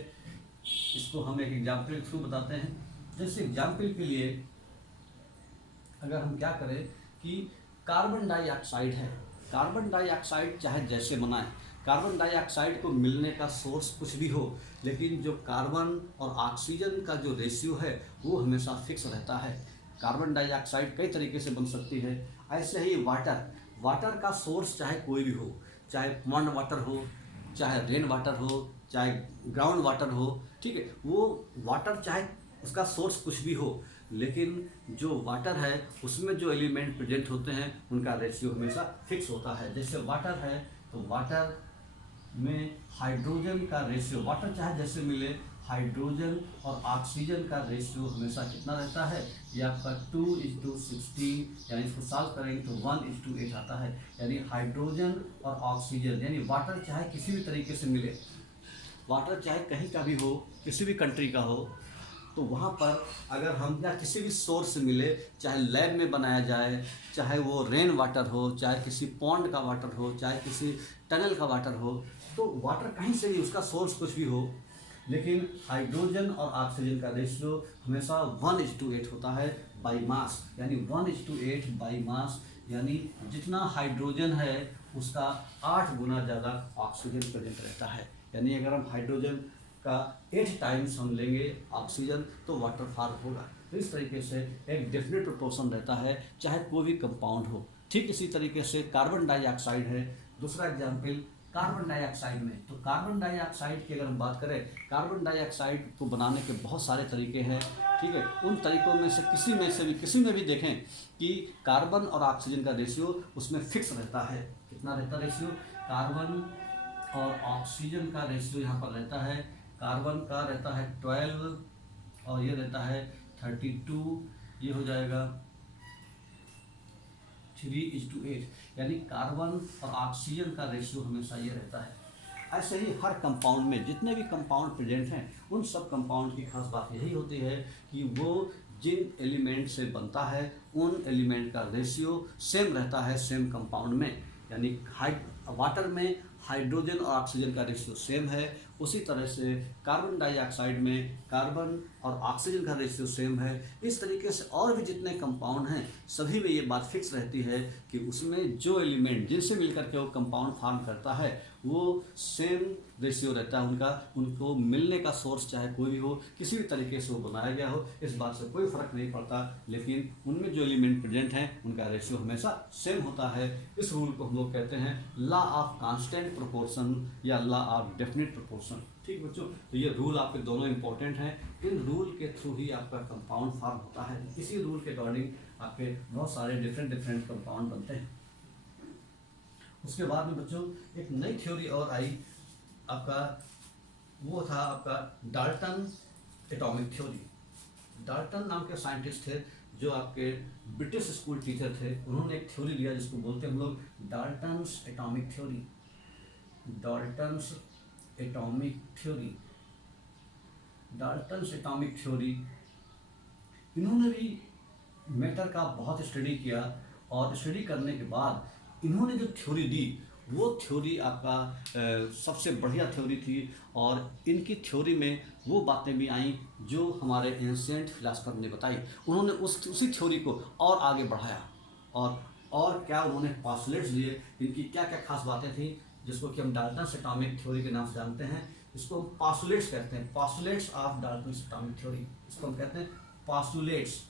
इसको हम एक एग्जाम्पल के थ्रू बताते हैं। जैसे एग्जाम्पल के लिए अगर हम क्या करें कि कार्बन डाइऑक्साइड है, कार्बन डाइऑक्साइड चाहे जैसे बनाए, कार्बन डाइऑक्साइड को मिलने का सोर्स कुछ भी हो, लेकिन जो कार्बन और ऑक्सीजन का जो रेशियो है वो हमेशा फिक्स रहता है। कार्बन डाइऑक्साइड कई तरीके से बन सकती है। ऐसे ही वाटर का सोर्स चाहे कोई भी हो, चाहे पॉन्ड वाटर हो, चाहे रेन वाटर हो, चाहे ग्राउंड वाटर हो, ठीक है, वो वाटर चाहे उसका सोर्स कुछ भी हो, लेकिन जो वाटर है उसमें जो एलिमेंट प्रेजेंट होते हैं उनका रेशियो हमेशा फिक्स होता है। जैसे वाटर है तो वाटर में हाइड्रोजन का रेशियो, वाटर चाहे जैसे मिले, हाइड्रोजन और ऑक्सीजन का रेशियो हमेशा कितना रहता है, ये आपका 2:16, यानी इसको सॉल्व करेंगे तो 1:8 आता है। यानी हाइड्रोजन और ऑक्सीजन, यानी वाटर चाहे किसी भी तरीके से मिले, वाटर चाहे कहीं का भी हो, किसी भी कंट्री का हो, तो वहाँ पर अगर हम या किसी भी सोर्स से मिले, चाहे लैब में बनाया जाए, चाहे वो रेन वाटर हो, चाहे किसी पॉन्ड का वाटर हो, चाहे किसी टनल का वाटर हो, तो वाटर कहीं से भी, उसका सोर्स कुछ भी हो, लेकिन हाइड्रोजन और ऑक्सीजन का रेशियो हमेशा 1:8 होता है बाई मास। यानी 1:8 बाई मास, यानी जितना हाइड्रोजन है उसका 8 गुना ज़्यादा ऑक्सीजन प्रेजेंट रहता है। यानी अगर हम हाइड्रोजन का 8 टाइम्स हम लेंगे ऑक्सीजन, तो वाटर फॉर्म होगा। तो इस तरीके से एक डेफिनेट प्रोपोर्शन रहता है, चाहे कोई भी कंपाउंड हो। ठीक इसी तरीके से कार्बन डाइऑक्साइड है दूसरा एग्जाम्पल। कार्बन डाइऑक्साइड में, तो कार्बन डाइऑक्साइड की अगर हम बात करें, कार्बन डाइऑक्साइड को बनाने के बहुत सारे तरीके हैं, ठीक है। उन तरीकों में से किसी में भी देखें कि कार्बन और ऑक्सीजन का रेशियो उसमें फिक्स रहता है। कितना रहता है रेशियो? कार्बन और ऑक्सीजन का रेशियो यहाँ पर रहता है, कार्बन का रहता है 12 और ये रहता है 32, ये हो जाएगा 3:8, यानी कार्बन और ऑक्सीजन का रेशियो हमेशा ये रहता है। ऐसे ही हर कंपाउंड में जितने भी कंपाउंड प्रेजेंट हैं, उन सब कंपाउंड की खास बात यही होती है कि वो जिन एलिमेंट से बनता है उन एलिमेंट का रेशियो सेम रहता है सेम कंपाउंड में। यानी वाटर में हाइड्रोजन और ऑक्सीजन का रेशियो सेम है, उसी तरह से कार्बन डाइऑक्साइड में कार्बन और ऑक्सीजन का रेशियो सेम है। इस तरीके से और भी जितने कंपाउंड हैं सभी में ये बात फिक्स रहती है कि उसमें जो एलिमेंट जिनसे मिलकर के वो कंपाउंड फॉर्म करता है वो सेम रेशियो रहता है उनका। उनको मिलने का सोर्स चाहे कोई भी हो, किसी भी तरीके से वो बनाया गया हो, इस बात से कोई फ़र्क नहीं पड़ता, लेकिन उनमें जो एलिमेंट प्रेजेंट हैं उनका रेशियो हमेशा सेम होता है। इस रूल को हम लोग कहते हैं लॉ ऑफ कांस्टेंट प्रोपोर्शन या लॉ ऑफ डेफिनेट प्रोपोर्शन। ठीक बच्चों, तो ये रूल आपके दोनों इंपॉर्टेंट हैं। इन रूल के थ्रू ही आपका कंपाउंड फॉर्म होता है। इसी रूल के अकॉर्डिंग आपके बहुत सारे डिफरेंट कंपाउंड बनते हैं। उसके बाद में बच्चों एक नई थ्योरी और आई, आपका वो था आपका डाल्टन एटॉमिक थ्योरी। डाल्टन नाम के साइंटिस्ट थे जो आपके ब्रिटिश स्कूल टीचर थे। उन्होंने एक थ्योरी लिया जिसको बोलते हैं हम लोग Dalton's atomic theory. Dalton's atomic theory, Dalton's atomic theory. इन्होंने भी मैटर का बहुत स्टडी किया और स्टडी करने के बाद इन्होंने जो थ्योरी दी वो थ्योरी आपका सबसे बढ़िया थ्योरी थी। और इनकी थ्योरी में वो बातें भी आई जो हमारे एंशिएंट फिलासफर ने बताई। उन्होंने उसी थ्योरी को और आगे बढ़ाया और क्या उन्होंने पॉस्टुलेट्स दिए, इनकी क्या क्या खास बातें थी, जिसको कि हम डाल्टन्स एटॉमिक थ्योरी के नाम से जानते हैं। इसको हम पॉस्टुलेट्स कहते हैं, postulates of Dalton's atomic theory, इसको हम कहते हैं postulates.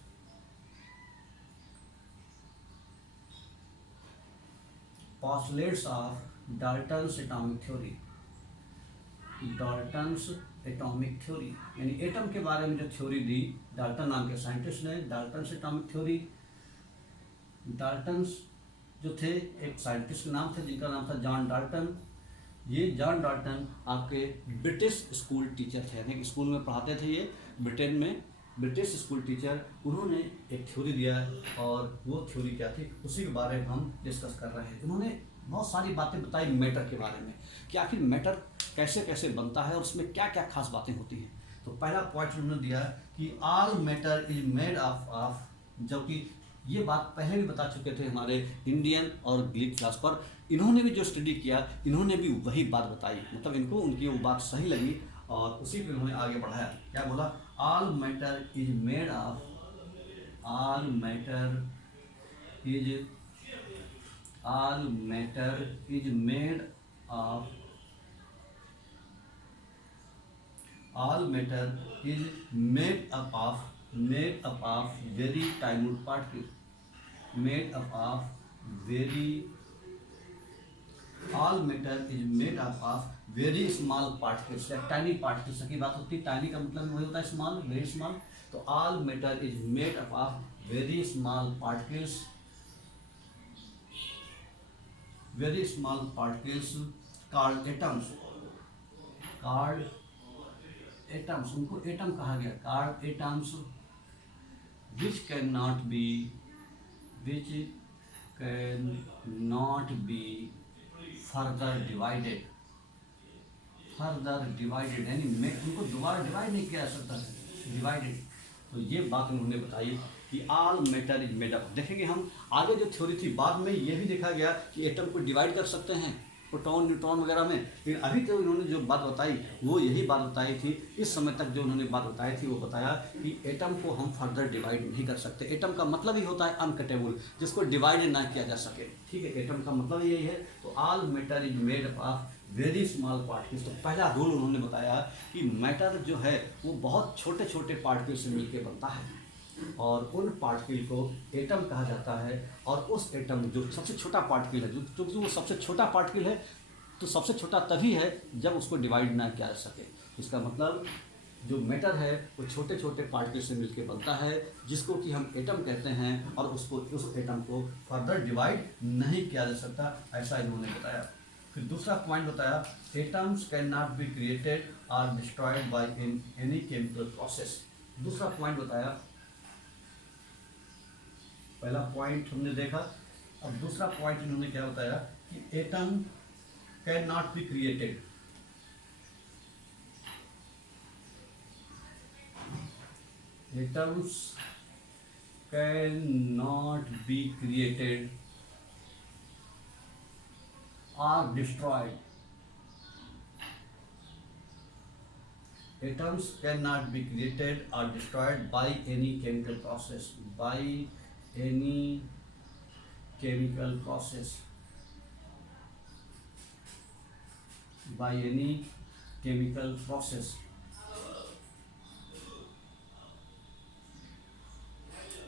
postulates of Dalton's atomic theory। Dalton's atomic theory यानी एटम के बारे में जो थ्योरी दी डाल्टन नाम के साइंटिस्ट ने, डाल्टन्स एटॉमिक थ्योरी। डाल्टन्स जो थे एक साइंटिस्ट के नाम थे जिनका नाम था जॉन डाल्टन। ये जॉन डाल्टन आपके ब्रिटिश स्कूल टीचर थे, यानी स्कूल में पढ़ाते थे ये ब्रिटेन में, ब्रिटिश स्कूल टीचर। उन्होंने एक थ्योरी दिया और वो थ्योरी क्या थी उसी के बारे में हम डिस्कस कर रहे हैं। उन्होंने बहुत सारी बातें बताई मैटर के बारे में कि आखिर मैटर कैसे कैसे बनता है और उसमें क्या क्या खास बातें होती हैं। तो पहला पॉइंट उन्होंने दिया कि all matter is made of, जबकि ये बात पहले भी बता चुके थे हमारे इंडियन और ग्रीक फिलासफर। इन्होंने भी जो स्टडी किया इन्होंने भी वही बात बताई, मतलब इनको उनकी वो बात सही लगी और उसी पर उन्होंने आगे बढ़ाया। क्या बोला? All matter is made of, all matter is, all matter is made of, all matter is made up of, made up of very tiny particle, made up of very all matter is made up of very small particles, tiny particles की बात होती है। टाइनी का मतलब वही होता है स्मॉल, वेरी स्मॉल। तो all matter is made up of very small particles, very small particles called atoms, called atoms, उनको एटम कहा गया, called atoms, which cannot be, which cannot be further divided, further divided यानी मैं उनको दोबारा डिवाइड नहीं किया जा सकता है, डिवाइडेड। तो ये बात उन्होंने बताई कि all matter is made up. देखेंगे हम आगे जो थ्योरी थी, बाद में ये भी देखा गया कि एटम को डिवाइड कर सकते हैं प्रोटॉन न्यूट्रॉन वगैरह में, लेकिन अभी तो इन्होंने जो बात बताई वो यही बात बताई थी। इस समय तक जो उन्होंने बात बताई थी वो बताया कि एटम को हम फर्दर डिवाइड नहीं कर सकते। एटम का मतलब ही होता है अनकटेबल, जिसको डिवाइड ना किया जा सके, ठीक है, एटम का मतलब यही है। तो all matter is made up of very small particles. तो पहला रूल उन्होंने बताया कि मैटर जो है वो बहुत छोटे छोटे पार्टिकल से मिलकर बनता है और उन पार्टिकल को एटम कहा जाता है। और उस एटम जो सबसे छोटा पार्टिकल है, जो वो सबसे छोटा पार्टिकल है, तो सबसे छोटा तभी है जब उसको डिवाइड ना किया जा सके। इसका मतलब जो मैटर है वो छोटे छोटे पार्टिकल से मिलकर बनता है, जिसको कि हम एटम कहते हैं, और उसको उस एटम को फर्दर डिवाइड नहीं किया जा सकता, ऐसा इन्होंने बताया। फिर दूसरा पॉइंट बताया, atoms can not be created और destroyed by any chemical process. दूसरा पॉइंट बताया, पहला पॉइंट हमने देखा, अब दूसरा पॉइंट इन्होंने क्या बताया कि atom can not be created, atoms can not be created or destroyed, atoms cannot be created or destroyed by any chemical process, by any chemical process, by any chemical process,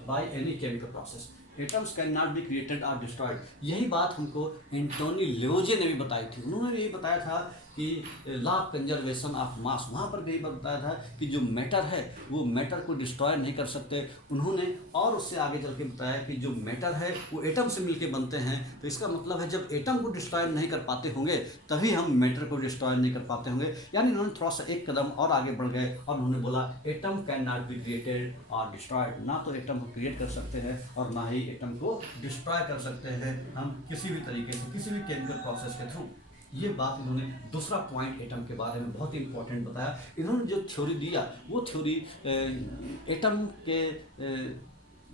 by any chemical process, atoms can not be created और डिस्ट्रॉयड। यही बात हमको एंटोनी लियोजे ने भी बताई थी। उन्होंने यही बताया था कि लॉ ऑफ कंजर्वेशन ऑफ मास, वहाँ पर भी यही बताया था कि जो मैटर है वो मैटर को डिस्ट्रॉय नहीं कर सकते। उन्होंने और उससे आगे चल के बताया कि जो मैटर है वो एटम से मिलके बनते हैं। तो इसका मतलब है जब एटम को डिस्ट्रॉय नहीं कर पाते होंगे तभी हम मैटर को डिस्ट्रॉय नहीं कर पाते होंगे। यानी उन्होंने थोड़ा सा एक कदम और आगे बढ़ गए और उन्होंने बोला atom can not be created और डिस्ट्रॉयड। ना तो एटम को क्रिएट कर सकते हैं और ना ही एटम को डिस्ट्रॉय कर सकते हैं हम किसी भी तरीके से, किसी भी केमिकल प्रोसेस के थ्रू। ये बात इन्होंने दूसरा पॉइंट एटम के बारे में बहुत ही इंपॉर्टेंट बताया। इन्होंने जो थ्योरी दिया वो थ्योरी एटम के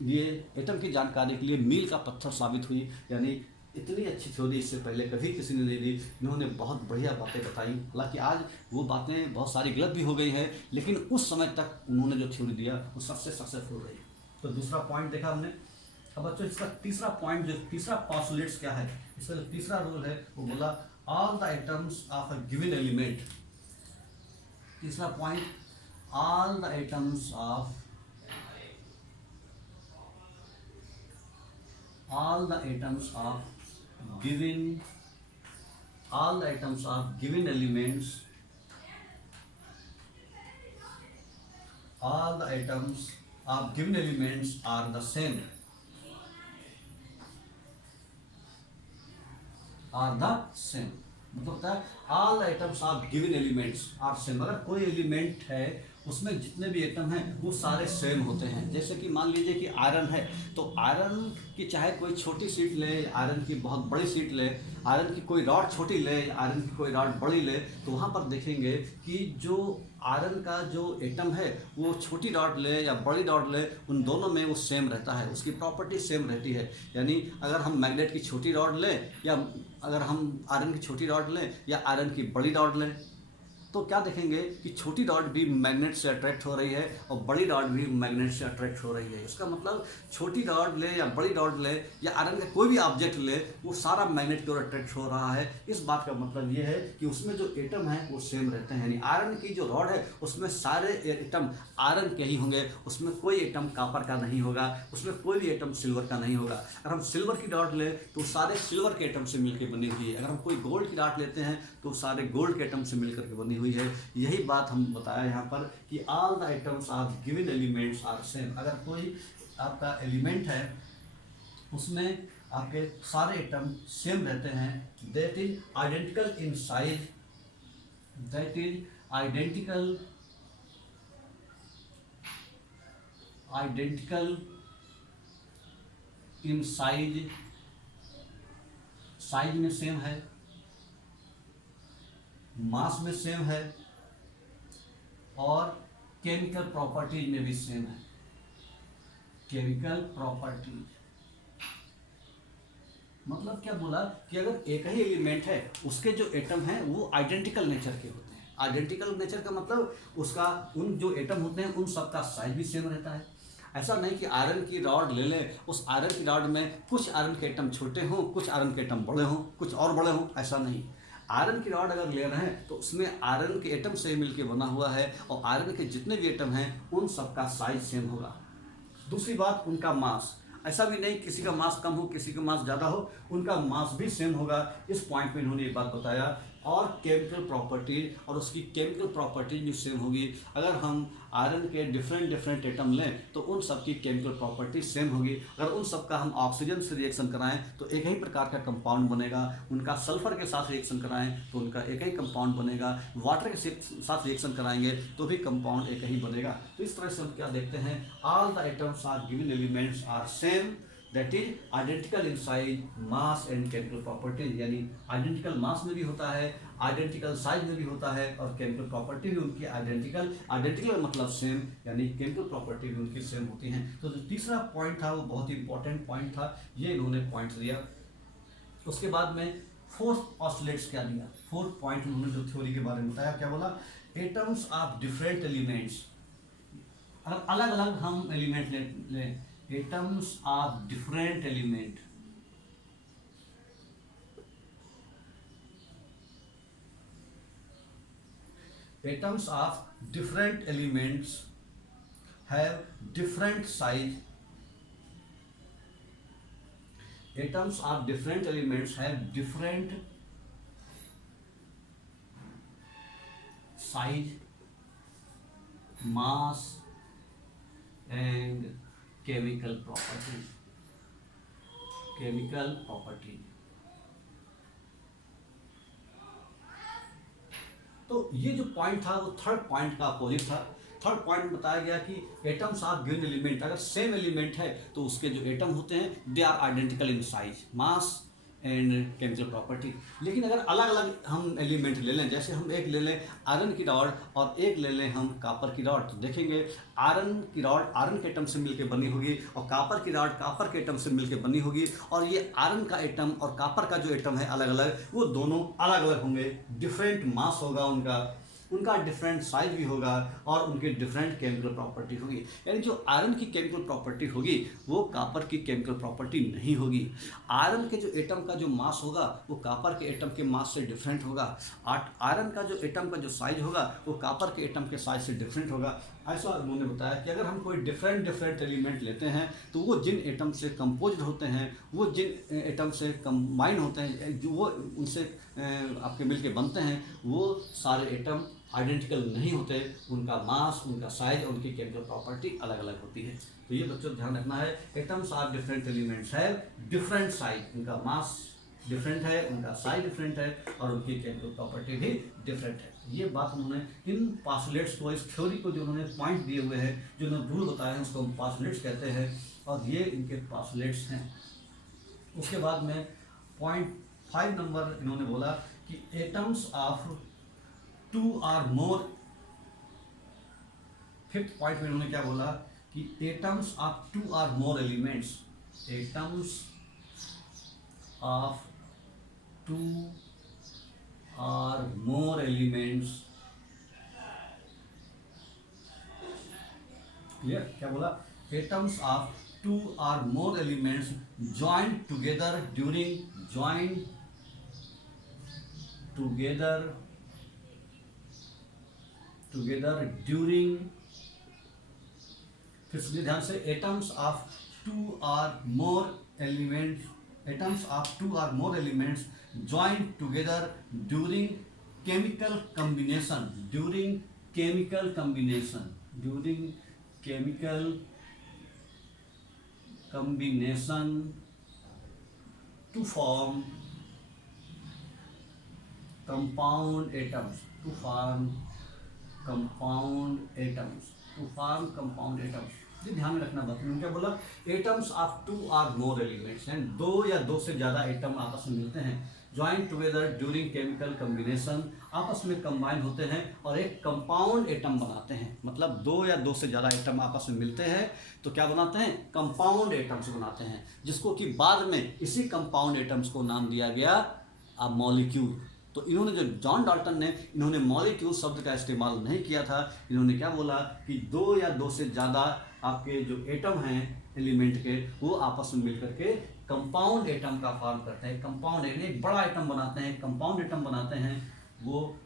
लिए, एटम की जानकारी के लिए मील का पत्थर साबित हुई। यानी इतनी अच्छी थ्योरी इससे पहले कभी किसी ने नहीं दी। इन्होंने बहुत बढ़िया बातें बताई। हालांकि आज वो बातें बहुत सारी गलत भी हो गई हैं, लेकिन उस समय तक उन्होंने जो थ्योरी दिया वो सबसे सक्सेसफुल रही। तो दूसरा पॉइंट देखा हमने। अब बच्चों इसका तीसरा पॉइंट, जो तीसरा पॉस्टुलेट्स क्या है, इसका जो तीसरा रूल है वो बोला all the atoms of a given element। तीसरा point, all the atoms of given, all the atoms of given elements, all the atoms of given elements are the same, are the same। मतलब होता है all the items of given elements are same. अगर कोई एलिमेंट है उसमें जितने भी एटम हैं वो सारे सेम होते हैं। जैसे कि मान लीजिए कि आयरन है, तो आयरन की चाहे कोई छोटी सीट ले, आयरन की बहुत बड़ी सीट ले, आयरन की कोई रॉड छोटी ले, आयरन की कोई रॉड बड़ी ले, तो वहाँ पर देखेंगे कि जो आयरन का जो एटम है वो छोटी रॉड ले या बड़ी रॉड ले, उन दोनों में वो सेम रहता है, उसकी प्रॉपर्टी सेम रहती है। यानी अगर हम मैग्नेट की छोटी रॉड लें या अगर हम आयरन की छोटी रॉड लें या आयरन की बड़ी रॉड लें, तो क्या देखेंगे कि छोटी रॉड भी मैग्नेट से अट्रैक्ट हो रही है और बड़ी रॉड भी मैग्नेट से अट्रैक्ट हो रही है। इसका मतलब छोटी रॉड ले या बड़ी रॉड ले या आयरन का कोई भी ऑब्जेक्ट ले, वो सारा मैग्नेट की ओर अट्रैक्ट हो रहा है। इस बात का मतलब ये है कि उसमें जो एटम है वो सेम रहते हैं, यानी आयरन की जो रॉड है उसमें सारे एटम आयरन के ही होंगे, उसमें कोई एटम कॉपर का नहीं होगा, उसमें कोई भी एटम सिल्वर का नहीं होगा। अगर हम सिल्वर की रॉड ले तो सारे सिल्वर के एटम से मिलकर बनी हुई है। अगर हम कोई गोल्ड की रॉड लेते हैं तो सारे गोल्ड के एटम से मिलकर के बनी हुई है। यही बात हम बताया यहाँ पर कि all the items of given elements are same. अगर कोई आपका एलिमेंट है उसमें आपके सारे एटम सेम रहते हैं, that is identical in size, that is identical in size, size में सेम है, मास में सेम है और केमिकल प्रॉपर्टीज में भी सेम है। केमिकल प्रॉपर्टीज मतलब क्या बोला कि अगर एक ही एलिमेंट है उसके जो एटम हैं वो आइडेंटिकल नेचर के होते हैं। आइडेंटिकल नेचर का मतलब उसका उन जो एटम होते हैं उन सबका साइज भी सेम रहता है। ऐसा नहीं कि आयरन की रॉड ले लें, उस आयरन की रॉड में कुछ आयरन के एटम छोटे हों, कुछ आयरन के एटम बड़े हों, कुछ और बड़े हों, ऐसा नहीं। आयरन की रॉड अगर ले रहे हैं तो उसमें आयरन के एटम से मिलकर बना हुआ है और आयरन के जितने भी एटम हैं उन सबका साइज सेम होगा। दूसरी बात, उनका मास, ऐसा भी नहीं किसी का मास कम हो किसी का मास ज़्यादा हो, उनका मास भी सेम होगा। इस पॉइंट पे इन्होंने एक बात बताया। और केमिकल प्रॉपर्टीज, और उसकी केमिकल प्रॉपर्टीज भी सेम होगी। अगर हम आयरन के डिफरेंट एटम लें तो उन सब की केमिकल प्रॉपर्टीज सेम होगी। अगर उन सब का हम ऑक्सीजन से रिएक्शन कराएं तो एक ही प्रकार का कंपाउंड बनेगा, उनका सल्फर के साथ रिएक्शन कराएं तो उनका एक ही कंपाउंड बनेगा, वाटर के साथ रिएक्शन कराएंगे तो भी कंपाउंड एक ही बनेगा। तो इस तरह से हम क्या देखते हैं, all the items are given elements are same, that is identical in size, mass and chemical properties. यानी आइडेंटिकल मास में भी होता है, आइडेंटिकल साइज में भी होता है और केमिकल प्रॉपर्टी भी उनकी आइडेंटिकल मतलब सेम, यानी केमिकल प्रॉपर्टी भी उनकी सेम होती हैं। तो जो तीसरा पॉइंट था वो बहुत ही इंपॉर्टेंट पॉइंट था, ये इन्होंने पॉइंट दिया। उसके बाद में फोर्थ ऑस्लेट्स क्या दिया, फोर्थ पॉइंट उन्होंने जो थ्योरी के बारे में बताया, क्या बोला, एटम्स ऑफ डिफरेंट एलिमेंट्स। अगर अलग अलग हम एलिमेंट लें, atoms of different element, atoms of different elements have different size, atoms of different elements have different size, mass and chemical properties, chemical property। तो ये जो पॉइंट था वो थर्ड पॉइंट का अपोजिट था। थर्ड पॉइंट में बताया गया कि एटम्स ऑफ गिवन एलिमेंट, अगर सेम एलिमेंट है तो उसके जो एटम होते हैं they are identical in size, mass and chemical property. लेकिन अगर अलग अलग हम एलिमेंट ले लें, जैसे हम एक ले लें आयरन की रॉड और एक ले लें हम कॉपर की रॉड, तो देखेंगे आयरन की रॉड आयरन के एटम से मिलकर बनी होगी और कॉपर की रॉड कॉपर के एटम से मिलकर बनी होगी। और ये आयरन का एटम और कॉपर का जो एटम है अलग अलग, वो दोनों अलग अलग होंगे, डिफरेंट मास होगा उनका डिफरेंट साइज भी होगा और उनके डिफरेंट केमिकल प्रॉपर्टी होगी। यानी जो आयरन की केमिकल प्रॉपर्टी होगी वो कॉपर की केमिकल प्रॉपर्टी नहीं होगी। आयरन के जो एटम का जो मास होगा वो कॉपर के एटम के मास से डिफरेंट होगा। आयरन का जो एटम का जो साइज होगा वो कॉपर के एटम के साइज से डिफरेंट होगा। ऐसा उन्होंने बताया कि अगर हम कोई डिफरेंट एलिमेंट लेते हैं तो वो जिन एटम से कंपोज होते हैं, वो जिन एटम से कंबाइन होते हैं, जो वो उनसे आपके मिल के बनते हैं, वो सारे एटम आइडेंटिकल नहीं होते, उनका मास, उनका साइज, उनकी केमिकल प्रॉपर्टी अलग अलग होती है। तो ये बच्चों ध्यान रखना है, एटम्स आर डिफरेंट एलिमेंट्स है, डिफरेंट साइज, उनका मास डिफरेंट है, उनका साइज डिफरेंट है और उनकी केमिकल प्रॉपर्टी भी डिफरेंट है। ये बात उन्होंने इन पास्टुलेट्स को, इस थ्योरी को जो उन्होंने पॉइंट दिए हुए हैं, जो उन्होंने रूल बताए हैं, उसको हम पास्टुलेट्स कहते हैं और ये इनके पास्टुलेट्स हैं। उसके बाद में पॉइंट 5 नंबर इन्होंने बोला कि atoms of 2 or more, fifth point में इन्होंने क्या बोला कि atoms of 2 or more elements, atoms of 2 or more elements clear? क्या बोला? Atoms of two or more elements join together during, फिर सुनिए ध्यान से, atoms of two or more elements join together during chemical combination to form compound atoms ये ध्यान में रखना बात। क्या बोला? Atoms of two or more elements, हैं दो या दो से ज्यादा एटम आपस में मिलते हैं, join together during chemical combination, आपस में कंबाइन होते हैं और एक कंपाउंड एटम बनाते हैं। मतलब दो या दो से ज़्यादा एटम आपस में मिलते हैं तो क्या बनाते हैं? कंपाउंड एटम्स बनाते हैं, जिसको कि बाद में इसी कंपाउंड एटम्स को नाम दिया गया मॉलिक्यूल। तो इन्होंने जो जॉन डाल्टन ने इन्होंने मॉलिक्यूल शब्द का इस्तेमाल नहीं किया था। इन्होंने क्या बोला कि दो या दो से ज़्यादा आपके जो एटम हैं एलिमेंट के, वो आपस में मिलकर के कंपाउंड एटम का फॉर्म करते हैं। कंपाउंड एक बड़ा एटम बनाते हैं, कंपाउंड एटम बनाते हैं, वो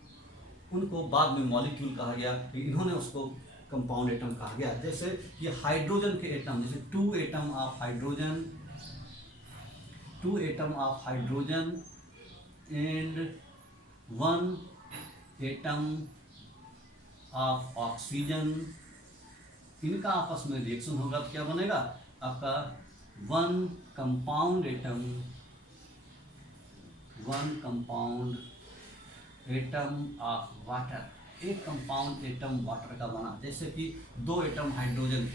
उनको बाद में मॉलिक्यूल कहा गया। इन्होंने उसको कंपाउंड एटम कहा गया। जैसे ये हाइड्रोजन के एटम, जैसे two atom of hydrogen and one atom of oxygen, इनका आपस में रिएक्शन होगा तो क्या बनेगा? आपका one compound atom of water, एक कंपाउंड एटम वाटर का बना। जैसे कि दो एटम हाइड्रोजन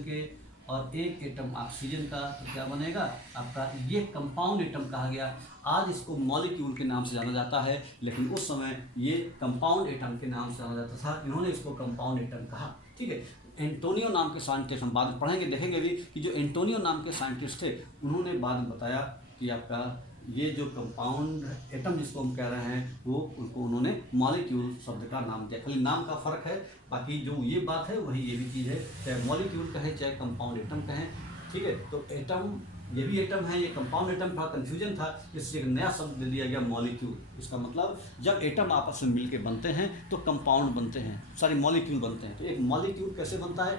के और एक एटम ऑक्सीजन का, तो क्या बनेगा? आपका ये कंपाउंड एटम कहा गया। आज इसको मॉलिक्यूल के नाम से जाना जाता है, लेकिन उस समय ये कंपाउंड एटम के नाम से जाना जाता था। इन्होंने इसको कंपाउंड एटम कहा। ठीक है, एंटोनियो नाम के साइंटिस्ट, हम बाद में पढ़ेंगे, देखेंगे भी कि जो एंटोनियो नाम के साइंटिस्ट थे, उन्होंने बाद में बताया कि आपका ये जो कंपाउंड एटम जिसको हम कह रहे हैं, वो उनको उन्होंने मॉलिक्यूल शब्द का नाम दिया। खाली नाम का फर्क है, बाकी जो ये बात है वही ये भी चीज़ है, चाहे मॉलिक्यूल कहें चाहे कंपाउंड एटम कहें। ठीक है, तो एटम, ये भी एटम है, ये कंपाउंड एटम, थोड़ा कन्फ्यूजन था, इससे एक नया शब्द दे दिया गया मॉलिक्यूल। इसका मतलब जब एटम आपस में मिलके बनते हैं तो कंपाउंड बनते हैं, सॉरी मॉलिक्यूल बनते हैं। तो एक मॉलिक्यूल कैसे बनता है?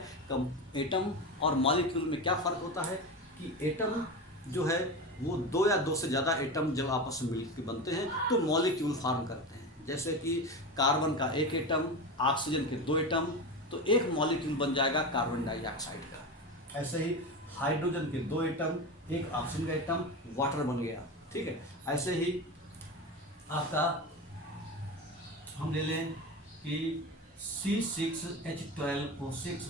एटम और मॉलिक्यूल में क्या फ़र्क होता है कि एटम जो है वो दो या दो से ज़्यादा एटम जब आपस में मिलकर बनते हैं तो मॉलिक्यूल फॉर्म करते हैं। जैसे कि कार्बन का एक एटम, ऑक्सीजन के दो एटम, तो एक मॉलिक्यूल बन जाएगा कार्बन डाइऑक्साइड का। ऐसे ही हाइड्रोजन के दो एटम, एक ऑक्सीजन का एटम, वाटर बन गया। ठीक है, ऐसे ही आपका हम ले लें कि C6H12O6,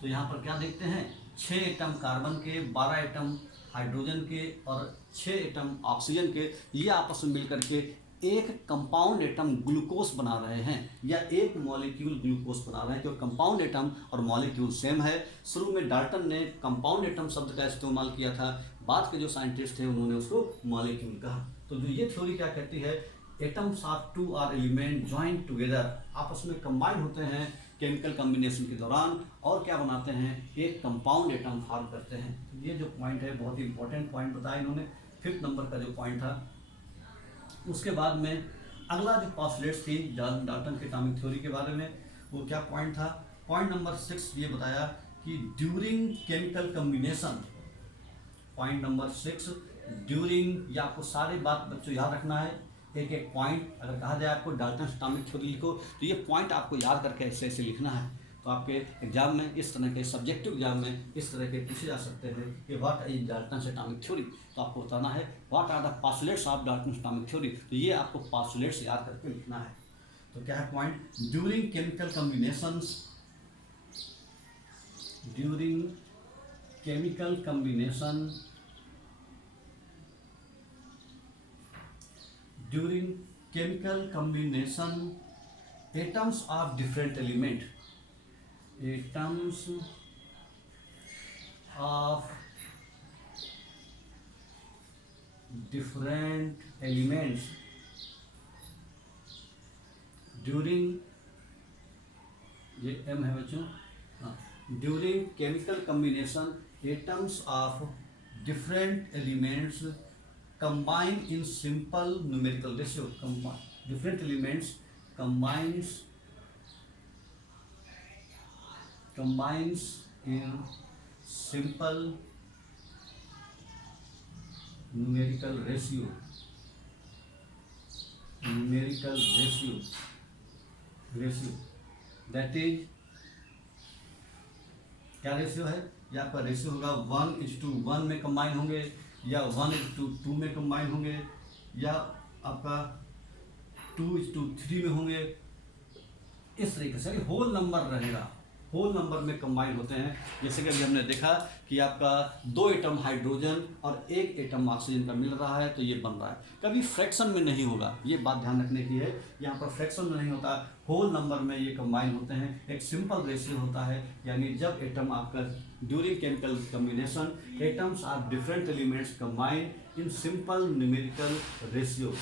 तो यहाँ पर क्या देखते हैं? 6 एटम कार्बन के, 12 एटम हाइड्रोजन के और 6 एटम ऑक्सीजन के, ये आपस में मिलकर के एक कंपाउंड एटम ग्लूकोज बना रहे हैं, या एक मॉलिक्यूल ग्लूकोज बना रहे हैं, क्योंकि कंपाउंड एटम और मॉलिक्यूल सेम है। शुरू में डाल्टन ने कंपाउंड एटम शब्द का इस्तेमाल किया था, बाद के जो साइंटिस्ट थे उन्होंने उसको मॉलिक्यूल कहा। तो जो ये थ्योरी क्या कहती है? Atoms of two or element join together, आपस में कंबाइन होते हैं केमिकल कम्बिनेशन के दौरान, और क्या बनाते हैं? एक कंपाउंड एटम फॉर्म करते हैं। तो ये जो पॉइंट है बहुत ही इंपॉर्टेंट पॉइंट बताया इन्होंने, 5th नंबर का जो पॉइंट था। उसके बाद में अगला जो पॉस्टुलेट्स थी डाल्टन के एटॉमिक थ्योरी के बारे में, वो क्या पॉइंट था? पॉइंट नंबर 6 ये बताया कि during chemical combination, point number 6 during, ये आपको सारी बात बच्चों याद रखना है, एक एक पॉइंट। अगर कहा जाए आपको डाल्टन एटॉमिक थ्योरी लिखो, तो ये पॉइंट आपको याद करके ऐसे ऐसे लिखना है। तो आपके एग्जाम में इस तरह के, सब्जेक्टिव एग्जाम में इस तरह के पूछे जा सकते हैं कि what is Dalton atomic theory. तो आपको बताना है what are the postulates of Dalton atomic theory. तो ये आपको पोस्टुलेट्स याद करके लिखना है। तो क्या है point? During chemical combinations, during chemical combination, during chemical combination atoms of different element, atoms of different elements during, ये m है बच्चों, during chemical combination atoms of different elements combine in simple numerical ratio. Different elements combines in simple numerical ratio. That is, क्या रेशियो है? या आपका रेशियो होगा 1:1 में कंबाइन होंगे, या 1:2 में कंबाइन होंगे, या आपका 2:3 में होंगे। इस तरीके से होल नंबर रहेगा, होल नंबर में कंबाइन होते हैं। जैसे कि अभी हमने देखा कि आपका 2 एटम हाइड्रोजन और 1 एटम ऑक्सीजन का मिल रहा है, तो ये बन रहा है। कभी फ्रैक्शन में नहीं होगा, ये बात ध्यान रखने की है। यहाँ पर फ्रैक्शन में नहीं होता, होल नंबर में ये कंबाइन होते हैं। एक सिंपल रेशियो होता है, यानी जब एटम आपका during chemical combination atoms of different elements combine in simple numerical ratio.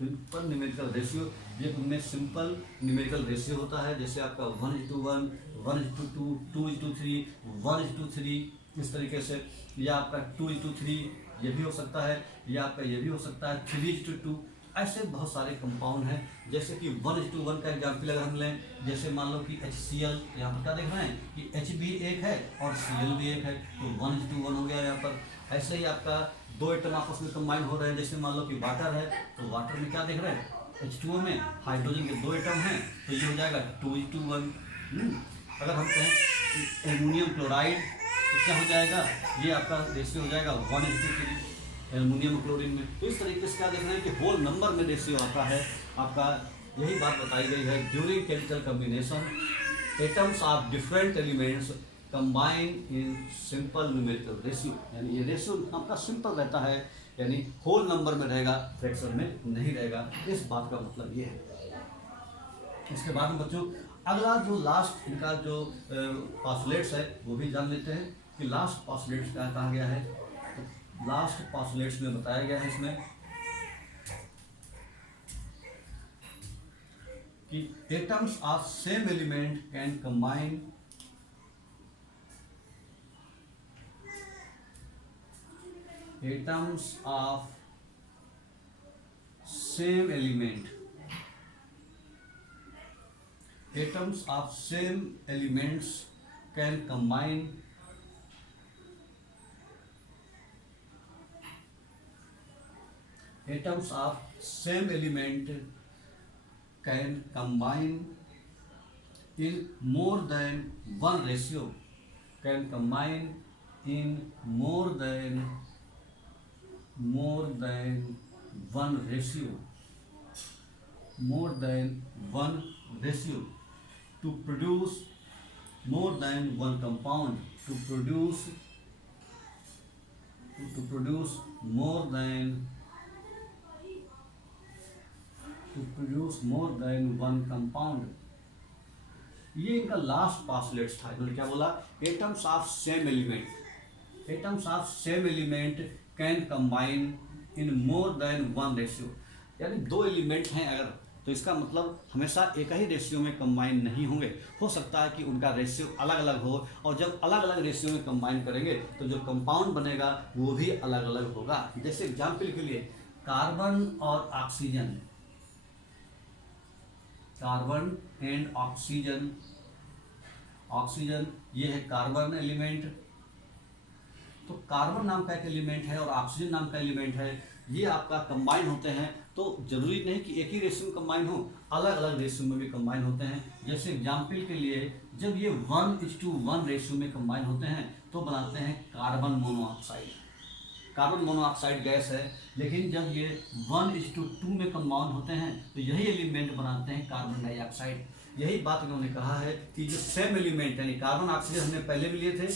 Simple numerical ratio, ये उनमें सिंपल न्यूमेरिकल रेशियो होता है। जैसे आपका 1:1, 1:2, 2:3, 1:3, इस तरीके से, या आपका 2:3 ये भी हो सकता है, या आपका ये भी हो सकता है 3:2। ऐसे बहुत सारे कंपाउंड हैं। जैसे कि 1:1 का एग्जाम्पल अगर हम लें, जैसे मान लो कि HCl, यहाँ पर क्या देख रहे हैं कि H भी एक है और Cl भी एक है, तो 1:1 हो गया यहाँ पर। ऐसे ही आपका 2 एटम आपस में कंबाइन हो रहे हैं। जैसे मान लो कि वाटर है, तो वाटर में क्या देख रहे हैं, H2O में हाइड्रोजन के 2 एटम हैं, तो ये हो जाएगा 2:1। अगर हम कहें कि एल्युमिनियम क्लोराइड, तो क्या हो जाएगा, ये आपका रेशियो हो जाएगा 1:3 एल्युमिनियम क्लोरीन में। तो इस तरीके से क्या देख रहे हैं कि होल नंबर में रेशियो आता है आपका। यही बात बताई गई है, during chemical combination atoms of different elements combine in simple numerical ratio. यानी ये रेशियो आपका सिंपल रहता है, यानी होल नंबर में रहेगा, फ्रैक्शन में नहीं रहेगा। इस बात का मतलब ये है। इसके बाद में बच्चों अगला जो लास्ट इनका जो पॉस्टुलेट्स है वो भी जान लेते हैं कि लास्ट पॉस्टुलेट्स क्या कहा गया है। तो लास्ट पॉस्टुलेट्स में बताया गया है इसमें कि atoms of same element can combine atoms of same element can combine atoms of same element can combine in more than one ratio, can combine in more than one ratio to produce more than one compound, to produce more than one compound। ये इनका लास्ट पॉस्टुलेट्स था। इन्होंने क्या बोला, atoms of same element can combine in more than one ratio. यानी 2 एलिमेंट हैं अगर, तो इसका मतलब हमेशा एक ही रेशियो में कंबाइन नहीं होंगे। हो सकता है कि उनका रेशियो अलग अलग हो, और जब अलग अलग रेशियो में कंबाइन करेंगे तो जो कंपाउंड बनेगा वो भी अलग अलग होगा। जैसे एग्जाम्पल के लिए कार्बन और ऑक्सीजन, कार्बन एंड ऑक्सीजन ये है कार्बन एलिमेंट। तो कार्बन नाम का एक एलिमेंट है और ऑक्सीजन नाम का एलिमेंट है, ये आपका कंबाइन होते हैं। तो जरूरी नहीं कि एक ही रेशियो में कंबाइन हो, अलग अलग रेशियो में भी कंबाइन होते हैं। जैसे एग्जाम्पल के लिए जब ये 1:1 रेशियो में कंबाइन होते हैं तो बनाते हैं carbon monoxide. Carbon monoxide gas है, लेकिन जब ये 1:2 में कंबाउंड होते हैं तो यही एलिमेंट बनाते हैं कार्बन डाइऑक्साइड। यही बात इन्होंने कहा है कि जो सेम एलिमेंट यानी कार्बन ऑक्सीजन हमने पहले भी लिए थे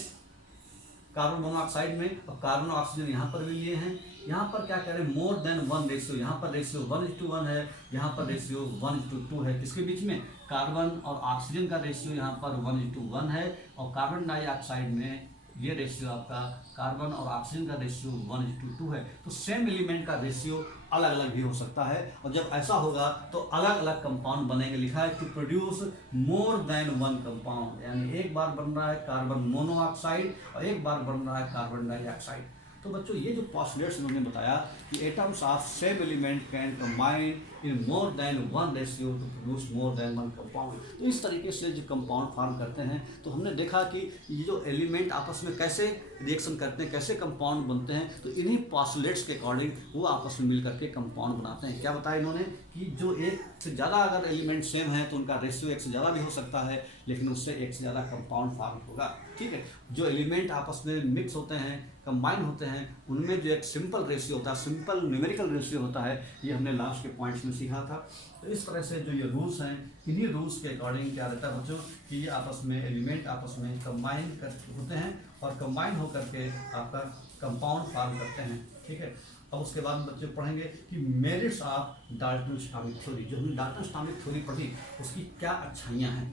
कार्बन मोनोऑक्साइड में, और कार्बन ऑक्सीजन यहाँ पर भी लिए हैं। यहाँ पर क्या करें, मोर देन वन रेशियो, यहाँ पर रेशियो 1:1 है, यहाँ पर रेशियो 1:2 है। किसके बीच में, कार्बन और ऑक्सीजन का रेशियो यहाँ पर 1:1 है, और कार्बन डाइऑक्साइड में ये रेशियो आपका कार्बन और ऑक्सीजन का रेशियो 1:2 है, तो सेम एलिमेंट का रेशियो अलग अलग भी हो सकता है। और जब ऐसा होगा तो अलग अलग कंपाउंड बनेंगे। लिखा है to produce more than one compound, यानी एक बार बन रहा है कार्बन मोनोऑक्साइड और एक बार बन रहा है कार्बन डाइऑक्साइड। तो बच्चों ये जो पॉस्टुलेट्स उन्होंने बताया कि atoms of same element can combine in more than one ratio two produce more than one compound. तो इस तरीके से जो कंपाउंड फॉर्म करते हैं, तो हमने देखा कि ये जो एलिमेंट आपस में कैसे रिएक्शन करते हैं, कैसे कंपाउंड बनते हैं, तो इन्हीं पॉस्टुलेट्स के अकॉर्डिंग वो आपस में मिल करके कंपाउंड बनाते हैं। क्या बताया इन्होंने कि जो एक से ज़्यादा अगर एलिमेंट सेम है तो उनका रेशियो एक से ज़्यादा भी हो सकता है, लेकिन उससे एक से ज़्यादा कंपाउंड फॉर्म होगा। ठीक है, जो एलिमेंट आपस में मिक्स होते हैं, कंबाइन होते हैं, उनमें जो एक सिंपल रेशियो होता है, सिंपल न्यूमेरिकल रेशियो होता है, ये हमने लास्ट के पॉइंट्स में सीखा था। तो इस तरह से जो ये रूल्स हैं, इन्हीं रूल्स के अकॉर्डिंग क्या रहता है बच्चों कि ये आपस में एलिमेंट आपस में कंबाइन होते हैं और कंबाइन होकर के आपका कंपाउंड फॉर्म करते हैं। ठीक है, अब उसके बाद बच्चे पढ़ेंगे कि merits of Dalton's atomic theory. जो हमने डाल्टन्स एटॉमिक थ्योरी पढ़ी उसकी क्या अच्छाइयाँ हैं।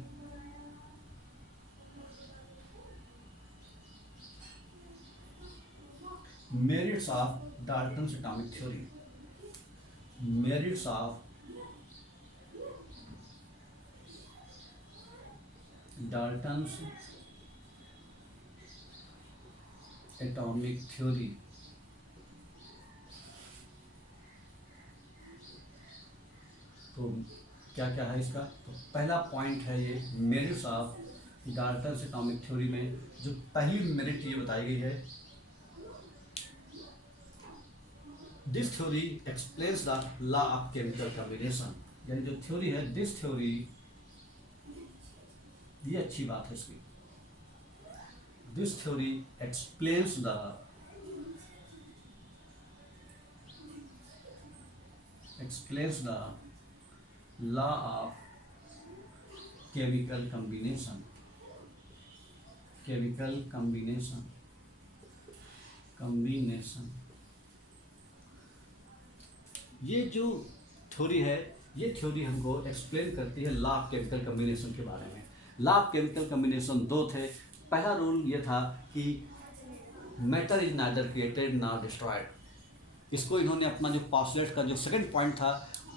Merits of Dalton's atomic theory, merits of Dalton's atomic theory. तो क्या क्या है इसका, तो पहला पॉइंट है ये merits of Dalton's atomic theory में जो पहली मेरिट ये बताई गई है, this theory explains the law of chemical combination. यानी जो थ्योरी है, दिस थ्योरी, ये अच्छी बात है इसकी, this theory explains the law of chemical combination, chemical combination, ये जो थ्योरी है, ये थ्योरी हमको एक्सप्लेन करती है लॉ ऑफ केमिकल कॉम्बिनेशन के बारे में। लॉ ऑफ केमिकल कॉम्बिनेशन दो थे। पहला रूल ये था कि matter is neither created nor destroyed. इसको इन्होंने अपना जो पॉस्टुलेट का जो सेकंड पॉइंट था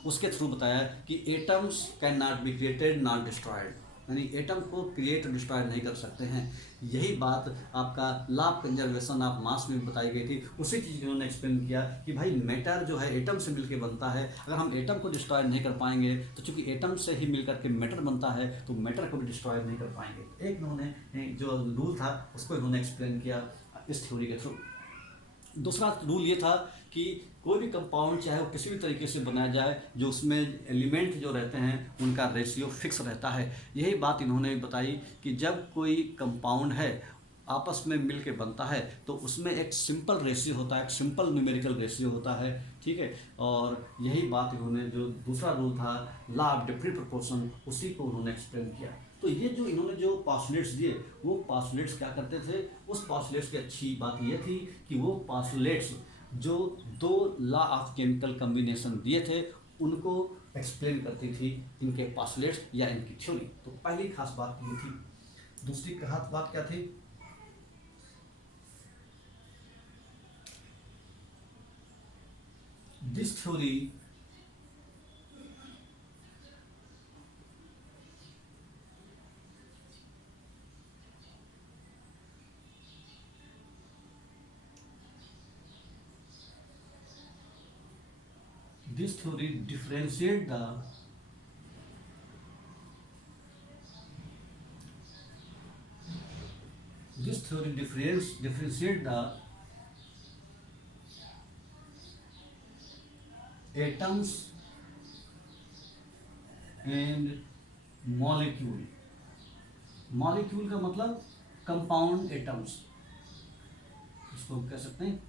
उसके थ्रू बताया कि atoms can not be created not destroyed, यानी एटम को क्रिएट और डिस्ट्रॉय नहीं कर सकते हैं। यही बात आपका लॉ ऑफ कंजर्वेशन ऑफ मास में बताई गई थी। उसी चीज़ इन्होंने एक्सप्लेन किया कि भाई मैटर जो है एटम से मिलकर बनता है, अगर हम एटम को डिस्ट्रॉय नहीं कर पाएंगे तो चूंकि एटम से ही मिलकर के मैटर बनता है तो मैटर को भी डिस्ट्रॉय नहीं कर पाएंगे। एक इन्होंने जो रूल था उसको इन्होंने एक्सप्लेन किया इस थ्योरी के थ्रू। दूसरा रूल ये था कि कोई भी कंपाउंड चाहे वो किसी भी तरीके से बनाया जाए, जो उसमें एलिमेंट जो रहते हैं उनका रेशियो फिक्स रहता है। यही बात इन्होंने बताई कि जब कोई कंपाउंड है आपस में मिल के बनता है तो उसमें एक सिंपल रेशियो होता है, एक सिंपल न्यूमेरिकल रेशियो होता है। ठीक है, और यही बात इन्होंने जो दूसरा रूल था लॉ ऑफ डेफिनिट प्रोपोर्शन, उसी को उन्होंने एक्सप्लेन किया। तो ये जो इन्होंने जो पॉस्टुलेट्स दिए वो पॉस्टुलेट्स क्या करते थे, उस पॉस्टुलेट्स की अच्छी बात ये थी कि वो पॉस्टुलेट्स जो दो लॉ ऑफ केमिकल कॉम्बिनेशन दिए थे उनको एक्सप्लेन करती थी इनके पॉस्टुलेट्स या इनकी थ्योरी। तो पहली खास बात ये थी। दूसरी खास बात क्या थी, this theory differentiate the differentiate the atoms and molecule। Molecule का मतलब कंपाउंड एटम्स, इसको कह सकते हैं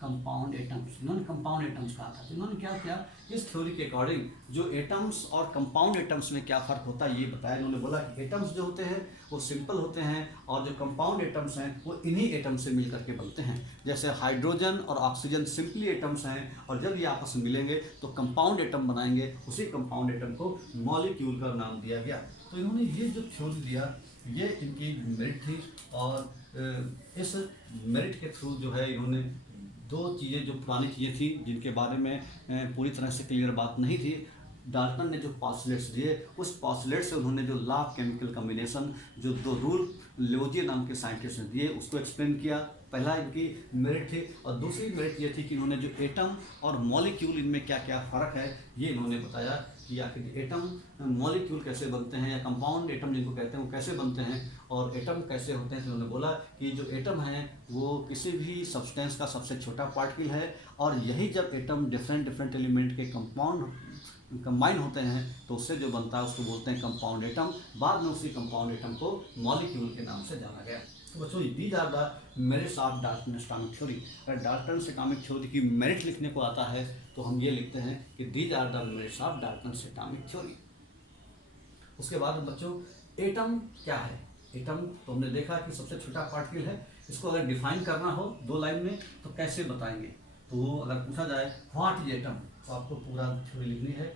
कंपाउंड एटम्स। इन्होंने कंपाउंड एटम्स कहा था। तो इन्होंने क्या किया, इस थ्योरी के अकॉर्डिंग जो एटम्स और कंपाउंड एटम्स में क्या फ़र्क होता है ये बताया। इन्होंने बोला कि एटम्स जो होते हैं वो सिंपल होते हैं और जो कंपाउंड एटम्स हैं वो इन्हीं एटम्स से मिल करके बनते हैं। जैसे हाइड्रोजन और ऑक्सीजन सिंपली एटम्स हैं और जब ये आपस में मिलेंगे तो कंपाउंड एटम बनाएंगे, उसी कंपाउंड एटम को मॉलिक्यूल का नाम दिया गया। तो इन्होंने ये जो थ्योरी दिया ये इनकी मेरिट थी। और इस मेरिट के थ्रू जो है इन्होंने दो चीज़ें जो पुरानी चीज़ें थी जिनके बारे में पूरी तरह से क्लियर बात नहीं थी, डाल्टन ने जो पॉस्टुलेट्स दिए उस पॉस्टुलेट से उन्होंने जो लॉ ऑफ केमिकल कम्बिनेशन जो दो रूल लेवोजिए नाम के साइंटिस्ट ने दिए उसको एक्सप्लेन किया। पहला इनकी मेरिट थी और दूसरी मेरिट ये थी कि इन्होंने जो एटम और मॉलिक्यूल इनमें क्या क्या फ़र्क है ये इन्होंने बताया कि आखिर एटम मॉलिक्यूल कैसे बनते हैं या कंपाउंड एटम जिनको कहते हैं वो कैसे बनते हैं और एटम कैसे होते हैं। तो उन्होंने बोला कि जो एटम है वो किसी भी सब्सटेंस का सबसे छोटा पार्टिकल है और यही जब एटम डिफरेंट एलिमेंट के कंपाउंड कंबाइन होते हैं तो उससे जो बनता है उसको बोलते हैं कंपाउंड एटम। बाद में उसी कंपाउंड एटम को मॉलिक्यूल के नाम से जाना गया। तो बच्चों these are the merits of Dalton atomic theory. अगर डाल्टन एटॉमिक थ्योरी की मेरिट लिखने को आता है तो हम ये लिखते हैं कि these are the merits of Dalton atomic theory. उसके बाद बच्चों एटम क्या है? एटम तो हमने देखा कि सबसे छोटा पार्टिकल है। इसको अगर डिफाइन करना हो दो लाइन में तो कैसे बताएंगे? तो अगर पूछा जाए व्हाट इज एटम तो आपको पूरा थ्योरी लिखनी है।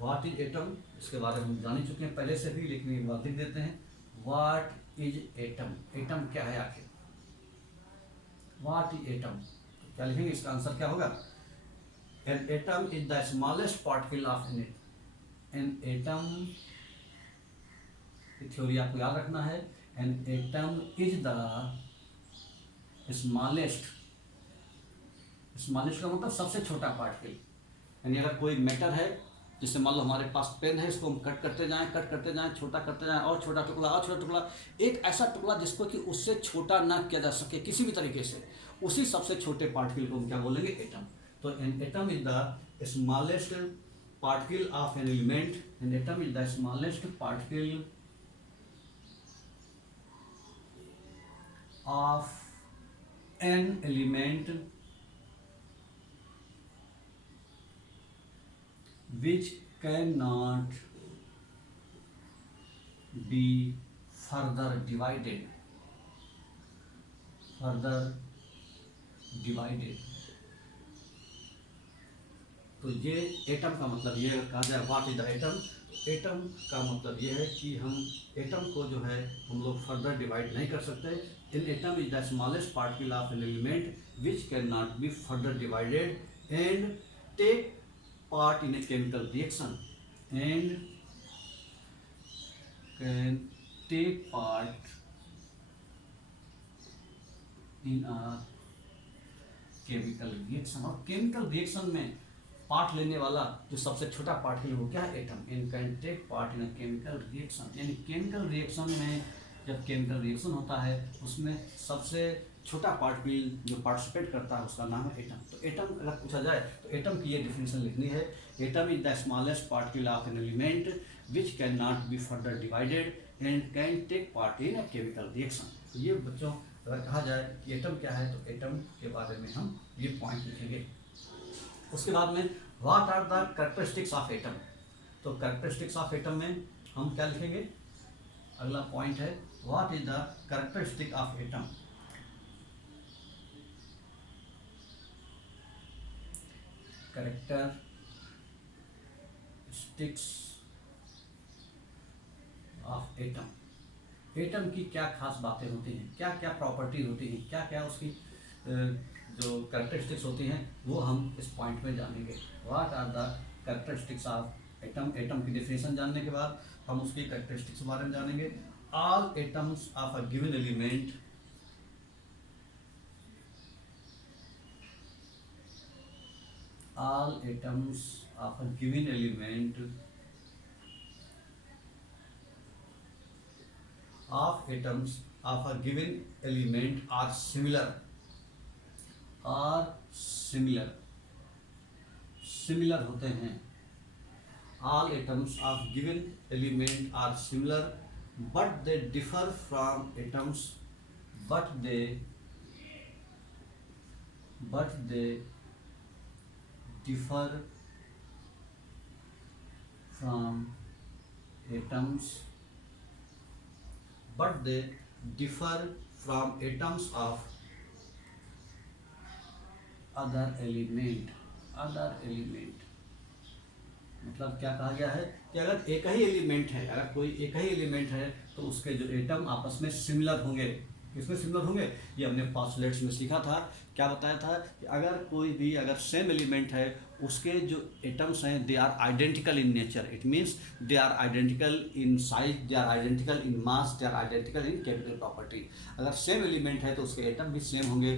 व्हाट इज एटम इसके बारे में हम जान ही चुके हैं पहले से भी, लिखने के बाद लिख देते हैं व्हाट इज एटम। एटम क्या है आखिर? व्हाट इज एटम तो क्या लिखेंगे? इसका आंसर क्या होगा? An atom is the smallest particle of an atom की थ्योरी आपको याद रखना है। An atom is the smallest का मतलब सबसे छोटा पार्टिकल। यानी अगर कोई मैटर है जैसे मान लो हमारे पास पेन है, इसको हम कट करते जाएं छोटा करते जाएं और छोटा टुकड़ा, एक ऐसा टुकड़ा जिसको कि उससे छोटा ना किया जा सके किसी भी तरीके से, उसी सबसे छोटे पार्टिकल को हम क्या बोलेंगे? एटम। तो an atom is the smallest particle of an element. An atom is the smallest particle of an element which cannot be further divided। तो ये एटम का मतलब ये कहा जाए what is the atom. Atom का मतलब ये है कि हम एटम को जो है हम लोग फर्दर डिवाइड नहीं कर सकते। An atom is the smallest particle of an element which can not be further divided and take part in a chemical reaction and can take part in a chemical reaction। और chemical reaction में पार्ट लेने वाला जो सबसे छोटा पार्टिकल वो क्या है? Atom. And can take part in a chemical reaction. यानी केमिकल रिएक्शन में जब केमिकल रिएक्शन होता है उसमें सबसे छोटा पार्टिकल जो पार्टिसिपेट करता है उसका नाम है एटम। तो एटम अगर पूछा जाए तो एटम की ये डिफिनेशन लिखनी है। Atom is the smallest particle of an element which can not be further divided and can take part in a chemical reaction. तो ये बच्चों अगर कहा जाए कि एटम क्या है तो एटम के बारे में हम ये पॉइंट लिखेंगे। उसके बाद में what are the characteristics of atom. तो कैरेक्टरिस्टिक्स ऑफ एटम में हम क्या लिखेंगे? अगला पॉइंट है what is the characteristic of atom. Characteristics of atom. Atom की क्या खास बातें होती हैं, क्या क्या प्रॉपर्टी होती हैं, क्या क्या उसकी जो कैरेक्टरिस्टिक्स होती हैं वो हम इस पॉइंट में जानेंगे। What are the characteristics of atom. Atom की डेफिनेशन जानने के बाद हम उसकी कैरेक्टरिस्टिक्स के बारे में जानेंगे। All atoms of a given element all atoms of a given element are similar होते हैं। all atoms of given element are similar but they differ from atoms but they differ from atoms of other element। मतलब क्या कहा गया है कि अगर एक ही एलिमेंट है, अगर कोई एक ही एलिमेंट है तो उसके जो एटम आपस में सिमिलर होंगे। किसमें सिमिलर होंगे? ये हमने पास्टुलेट्स में सीखा था। क्या बताया था कि अगर सेम एलिमेंट है, उसके जो एटम्स हैं they are identical in nature, it means they are identical in size, they are identical in mass, they are identical in chemical property. अगर सेम एलिमेंट है तो उसके एटम भी सेम होंगे,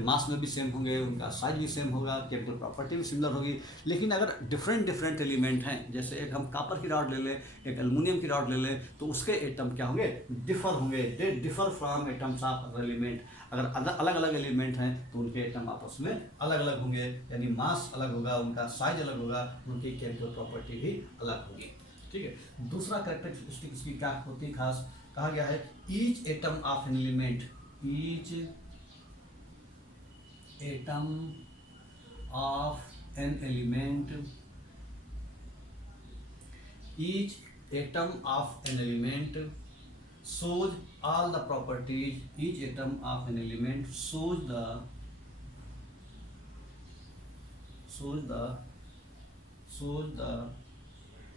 मास में भी सेम होंगे, उनका साइज भी सेम होगा, केमिकल प्रॉपर्टी भी सिमिलर होगी। लेकिन अगर डिफरेंट एलिमेंट हैं, जैसे एक हम कापर की रॉड ले लें, एक एल्युमिनियम की रॉड ले लें, तो उसके एटम क्या होंगे? डिफर होंगे, they differ from atoms of other element. अगर अलग अलग एलिमेंट हैं तो उनके एटम आपस में अलग अलग होंगे, यानी मास अलग होगा, उनका साइज अलग होगा, उनकी केमिकल प्रॉपर्टी भी अलग होगी। ठीक है। दूसरा कैरेक्टरिस्टिक इसकी क्या होती है खास? कहा गया है each atom of an element, each atom of an element, each atom of an element shows all the properties, each atom of an element shows the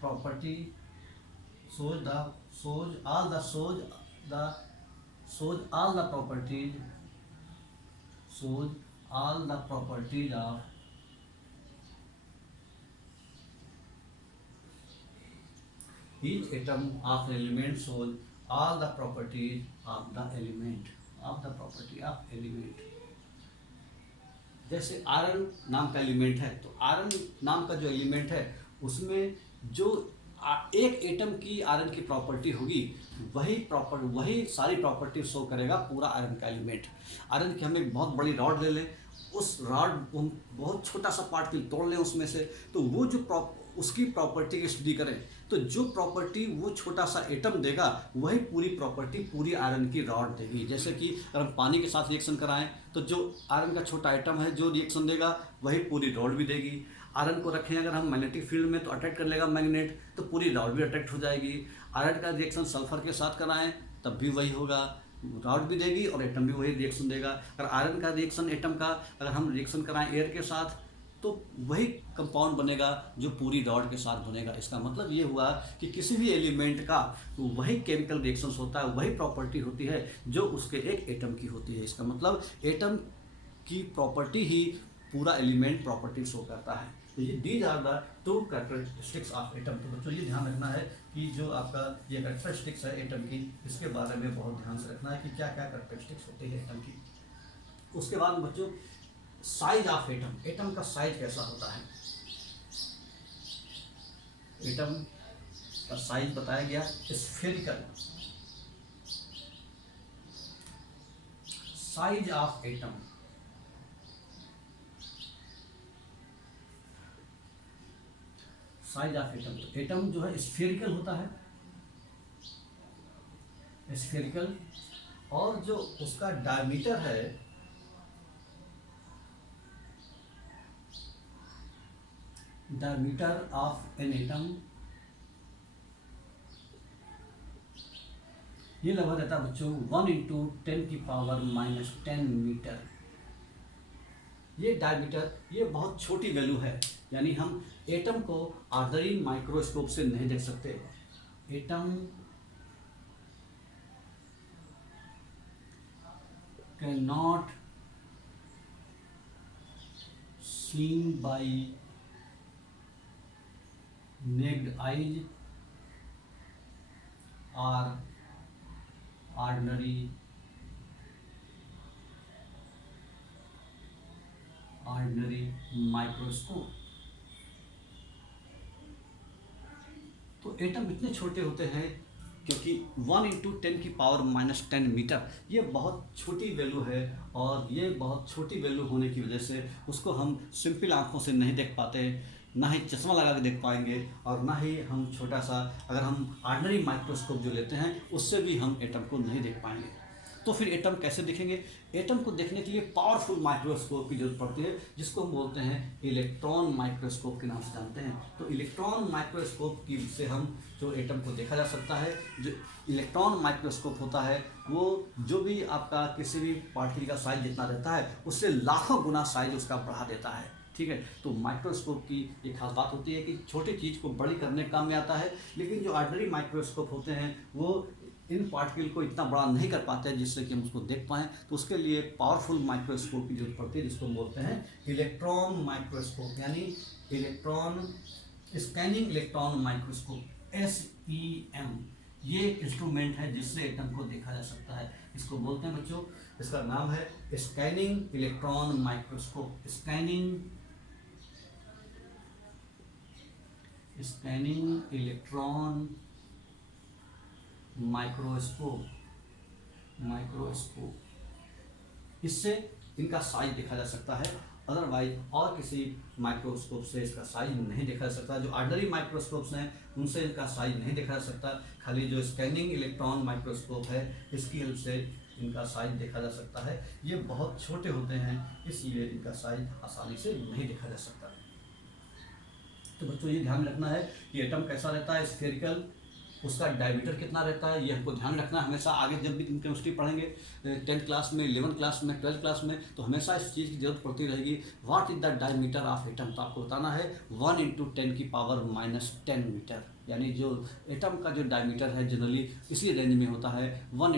property, shows all the properties, shows all the properties of each atom of an element, shows all the properties of the element, जैसे आयरन नाम का एलिमेंट है, तो आयरन नाम का जो एलिमेंट है उसमें जो एक एटम की आयरन की प्रॉपर्टी होगी, वही सारी प्रॉपर्टी शो करेगा पूरा आयरन का एलिमेंट। आयरन की हम एक बहुत बड़ी रॉड ले लें, उस रॉड को हम बहुत छोटा सा पार्ट तोड़ लें उसमें से, तो वो जो उसकी प्रॉपर्टी की स्टडी करें, तो जो प्रॉपर्टी वो छोटा सा एटम देगा वही पूरी प्रॉपर्टी पूरी आयरन की रॉड देगी। जैसे कि अगर हम पानी के साथ रिएक्शन कराएं तो जो आयरन का छोटा एटम है जो रिएक्शन देगा वही पूरी रॉड भी देगी। आयरन को रखें अगर हम मैग्नेटिक फील्ड में तो अट्रैक्ट कर लेगा मैग्नेट, तो पूरी रॉड भी अट्रैक्ट हो जाएगी। आयरन का रिएक्शन सल्फर के साथ कराएं तब भी वही होगा, रॉड भी देगी और एटम भी वही रिएक्शन देगा। अगर आयरन का रिएक्शन एटम का अगर हम रिएक्शन कराएं एयर के साथ तो वही कंपाउंड बनेगा जो पूरी रॉड के साथ बनेगा। इसका मतलब ये हुआ कि किसी भी एलिमेंट का तो वही केमिकल रिएक्शंस होता है, वही प्रॉपर्टी होती है जो उसके एक एटम की होती है। इसका मतलब एटम की प्रॉपर्टी ही पूरा एलिमेंट प्रॉपर्टी शो करता है। तो ये these are the two characteristics of atom. तो बच्चों ये ध्यान रखना है कि जो आपका ये कैरेक्टरिस्टिक्स है एटम की, इसके बारे में बहुत ध्यान से रखना है कि क्या क्या कैरेक्टरिस्टिक्स होती है एटम की। उसके बाद बच्चों साइज ऑफ एटम, एटम का साइज कैसा होता है? एटम का साइज बताया गया spherical. Size of atom, size of atom, तो एटम जो है स्फेरिकल होता है, स्फेरिकल, और जो उसका डायमीटर है diameter of an atom, ये लगभग रहता है बच्चों 1 × 10⁻⁻10 मीटर। ये डायमीटर ये बहुत छोटी वैल्यू है, यानी हम एटम को ऑर्डिनरी माइक्रोस्कोप से नहीं देख सकते। Atom can not seen by naked eyes or ordinary microscope। तो एटम इतने छोटे होते हैं क्योंकि 1 × 10⁻⁻10 मीटर ये बहुत छोटी वैल्यू है, और ये बहुत छोटी वैल्यू होने की वजह से उसको हम सिंपल आंखों से नहीं देख पाते, ना ही चश्मा लगा के देख पाएंगे, और ना ही हम छोटा सा अगर हम ऑर्डिनरी माइक्रोस्कोप जो लेते हैं उससे भी हम एटम को नहीं देख पाएंगे। तो फिर एटम कैसे दिखेंगे? एटम को देखने के लिए पावरफुल माइक्रोस्कोप की जरूरत पड़ती है, जिसको हम बोलते हैं इलेक्ट्रॉन माइक्रोस्कोप के नाम से जानते हैं। तो इलेक्ट्रॉन माइक्रोस्कोप की से हम जो एटम को देखा जा सकता है। जो इलेक्ट्रॉन माइक्रोस्कोप होता है वो जो भी आपका किसी भी पार्टिकल का साइज जितना रहता है उससे लाखों गुना साइज उसका बढ़ा देता है। ठीक है, तो माइक्रोस्कोप की एक खास बात होती है कि छोटी चीज़ को बड़ी करने काम में आता है, लेकिन जो ऑर्डिनरी माइक्रोस्कोप होते हैं वो इन पार्टिकल को इतना बड़ा नहीं कर पाते हैं जिससे कि हम उसको देख पाएँ, तो उसके लिए पावरफुल माइक्रोस्कोप की जरूरत पड़ती है, जिसको हम बोलते हैं इलेक्ट्रॉन माइक्रोस्कोप, यानी electron scanning electron microscope, SEM। ये इंस्ट्रूमेंट है जिससे एटम को देखा जा सकता है। इसको बोलते हैं बच्चों, इसका नाम है scanning electron microscope. Scanning electron microscope. इससे इनका साइज देखा जा सकता है, अदरवाइज और किसी माइक्रोस्कोप से इसका साइज नहीं देखा जा सकता। जो ऑर्डिनरी माइक्रोस्कोप्स हैं उनसे इनका साइज नहीं देखा जा सकता। खाली जो स्कैनिंग इलेक्ट्रॉन माइक्रोस्कोप है इसकी हेल्प से इनका साइज देखा जा सकता है। ये बहुत छोटे होते हैं, इसलिए इनका साइज आसानी से नहीं देखा जा सकता। तो बच्चों ये ध्यान रखना है कि एटम कैसा रहता है, स्फेरिकल, उसका डायमीटर कितना रहता है, ये हमको ध्यान रखना है हमेशा। आगे जब भी केमिस्ट्री पढ़ेंगे 10th क्लास में, 11th क्लास में, 12th क्लास में, तो हमेशा इस चीज़ की जरूरत पड़ती रहेगी। What is the diameter of atom, तो आपको बताना है 1 × 10⁻⁻10 मीटर, यानी जो एटम का जो डायमीटर है जनरली इसी रेंज में होता है 1 ×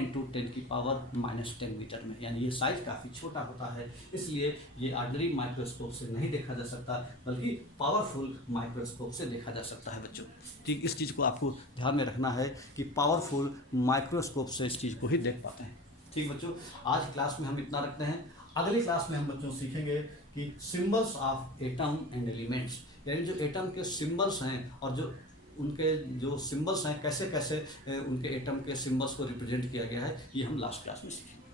10⁻10 मीटर में, यानी ये साइज काफ़ी छोटा होता है। इसलिए ये ऑर्डिनरी माइक्रोस्कोप से नहीं देखा जा सकता, बल्कि पावरफुल माइक्रोस्कोप से देखा जा सकता है बच्चों। ठीक, इस चीज़ को आपको ध्यान में रखना है कि पावरफुल माइक्रोस्कोप से इस चीज़ को ही देख पाते हैं। ठीक बच्चों, आज क्लास में हम इतना रखते हैं। अगली क्लास में हम बच्चों सीखेंगे कि symbols of atom and elements, यानी जो एटम के सिंबल्स हैं और जो उनके जो सिंबल्स हैं कैसे कैसे उनके एटम के सिंबल्स को रिप्रेजेंट किया गया है, ये हम लास्ट क्लास में सीखेंगे।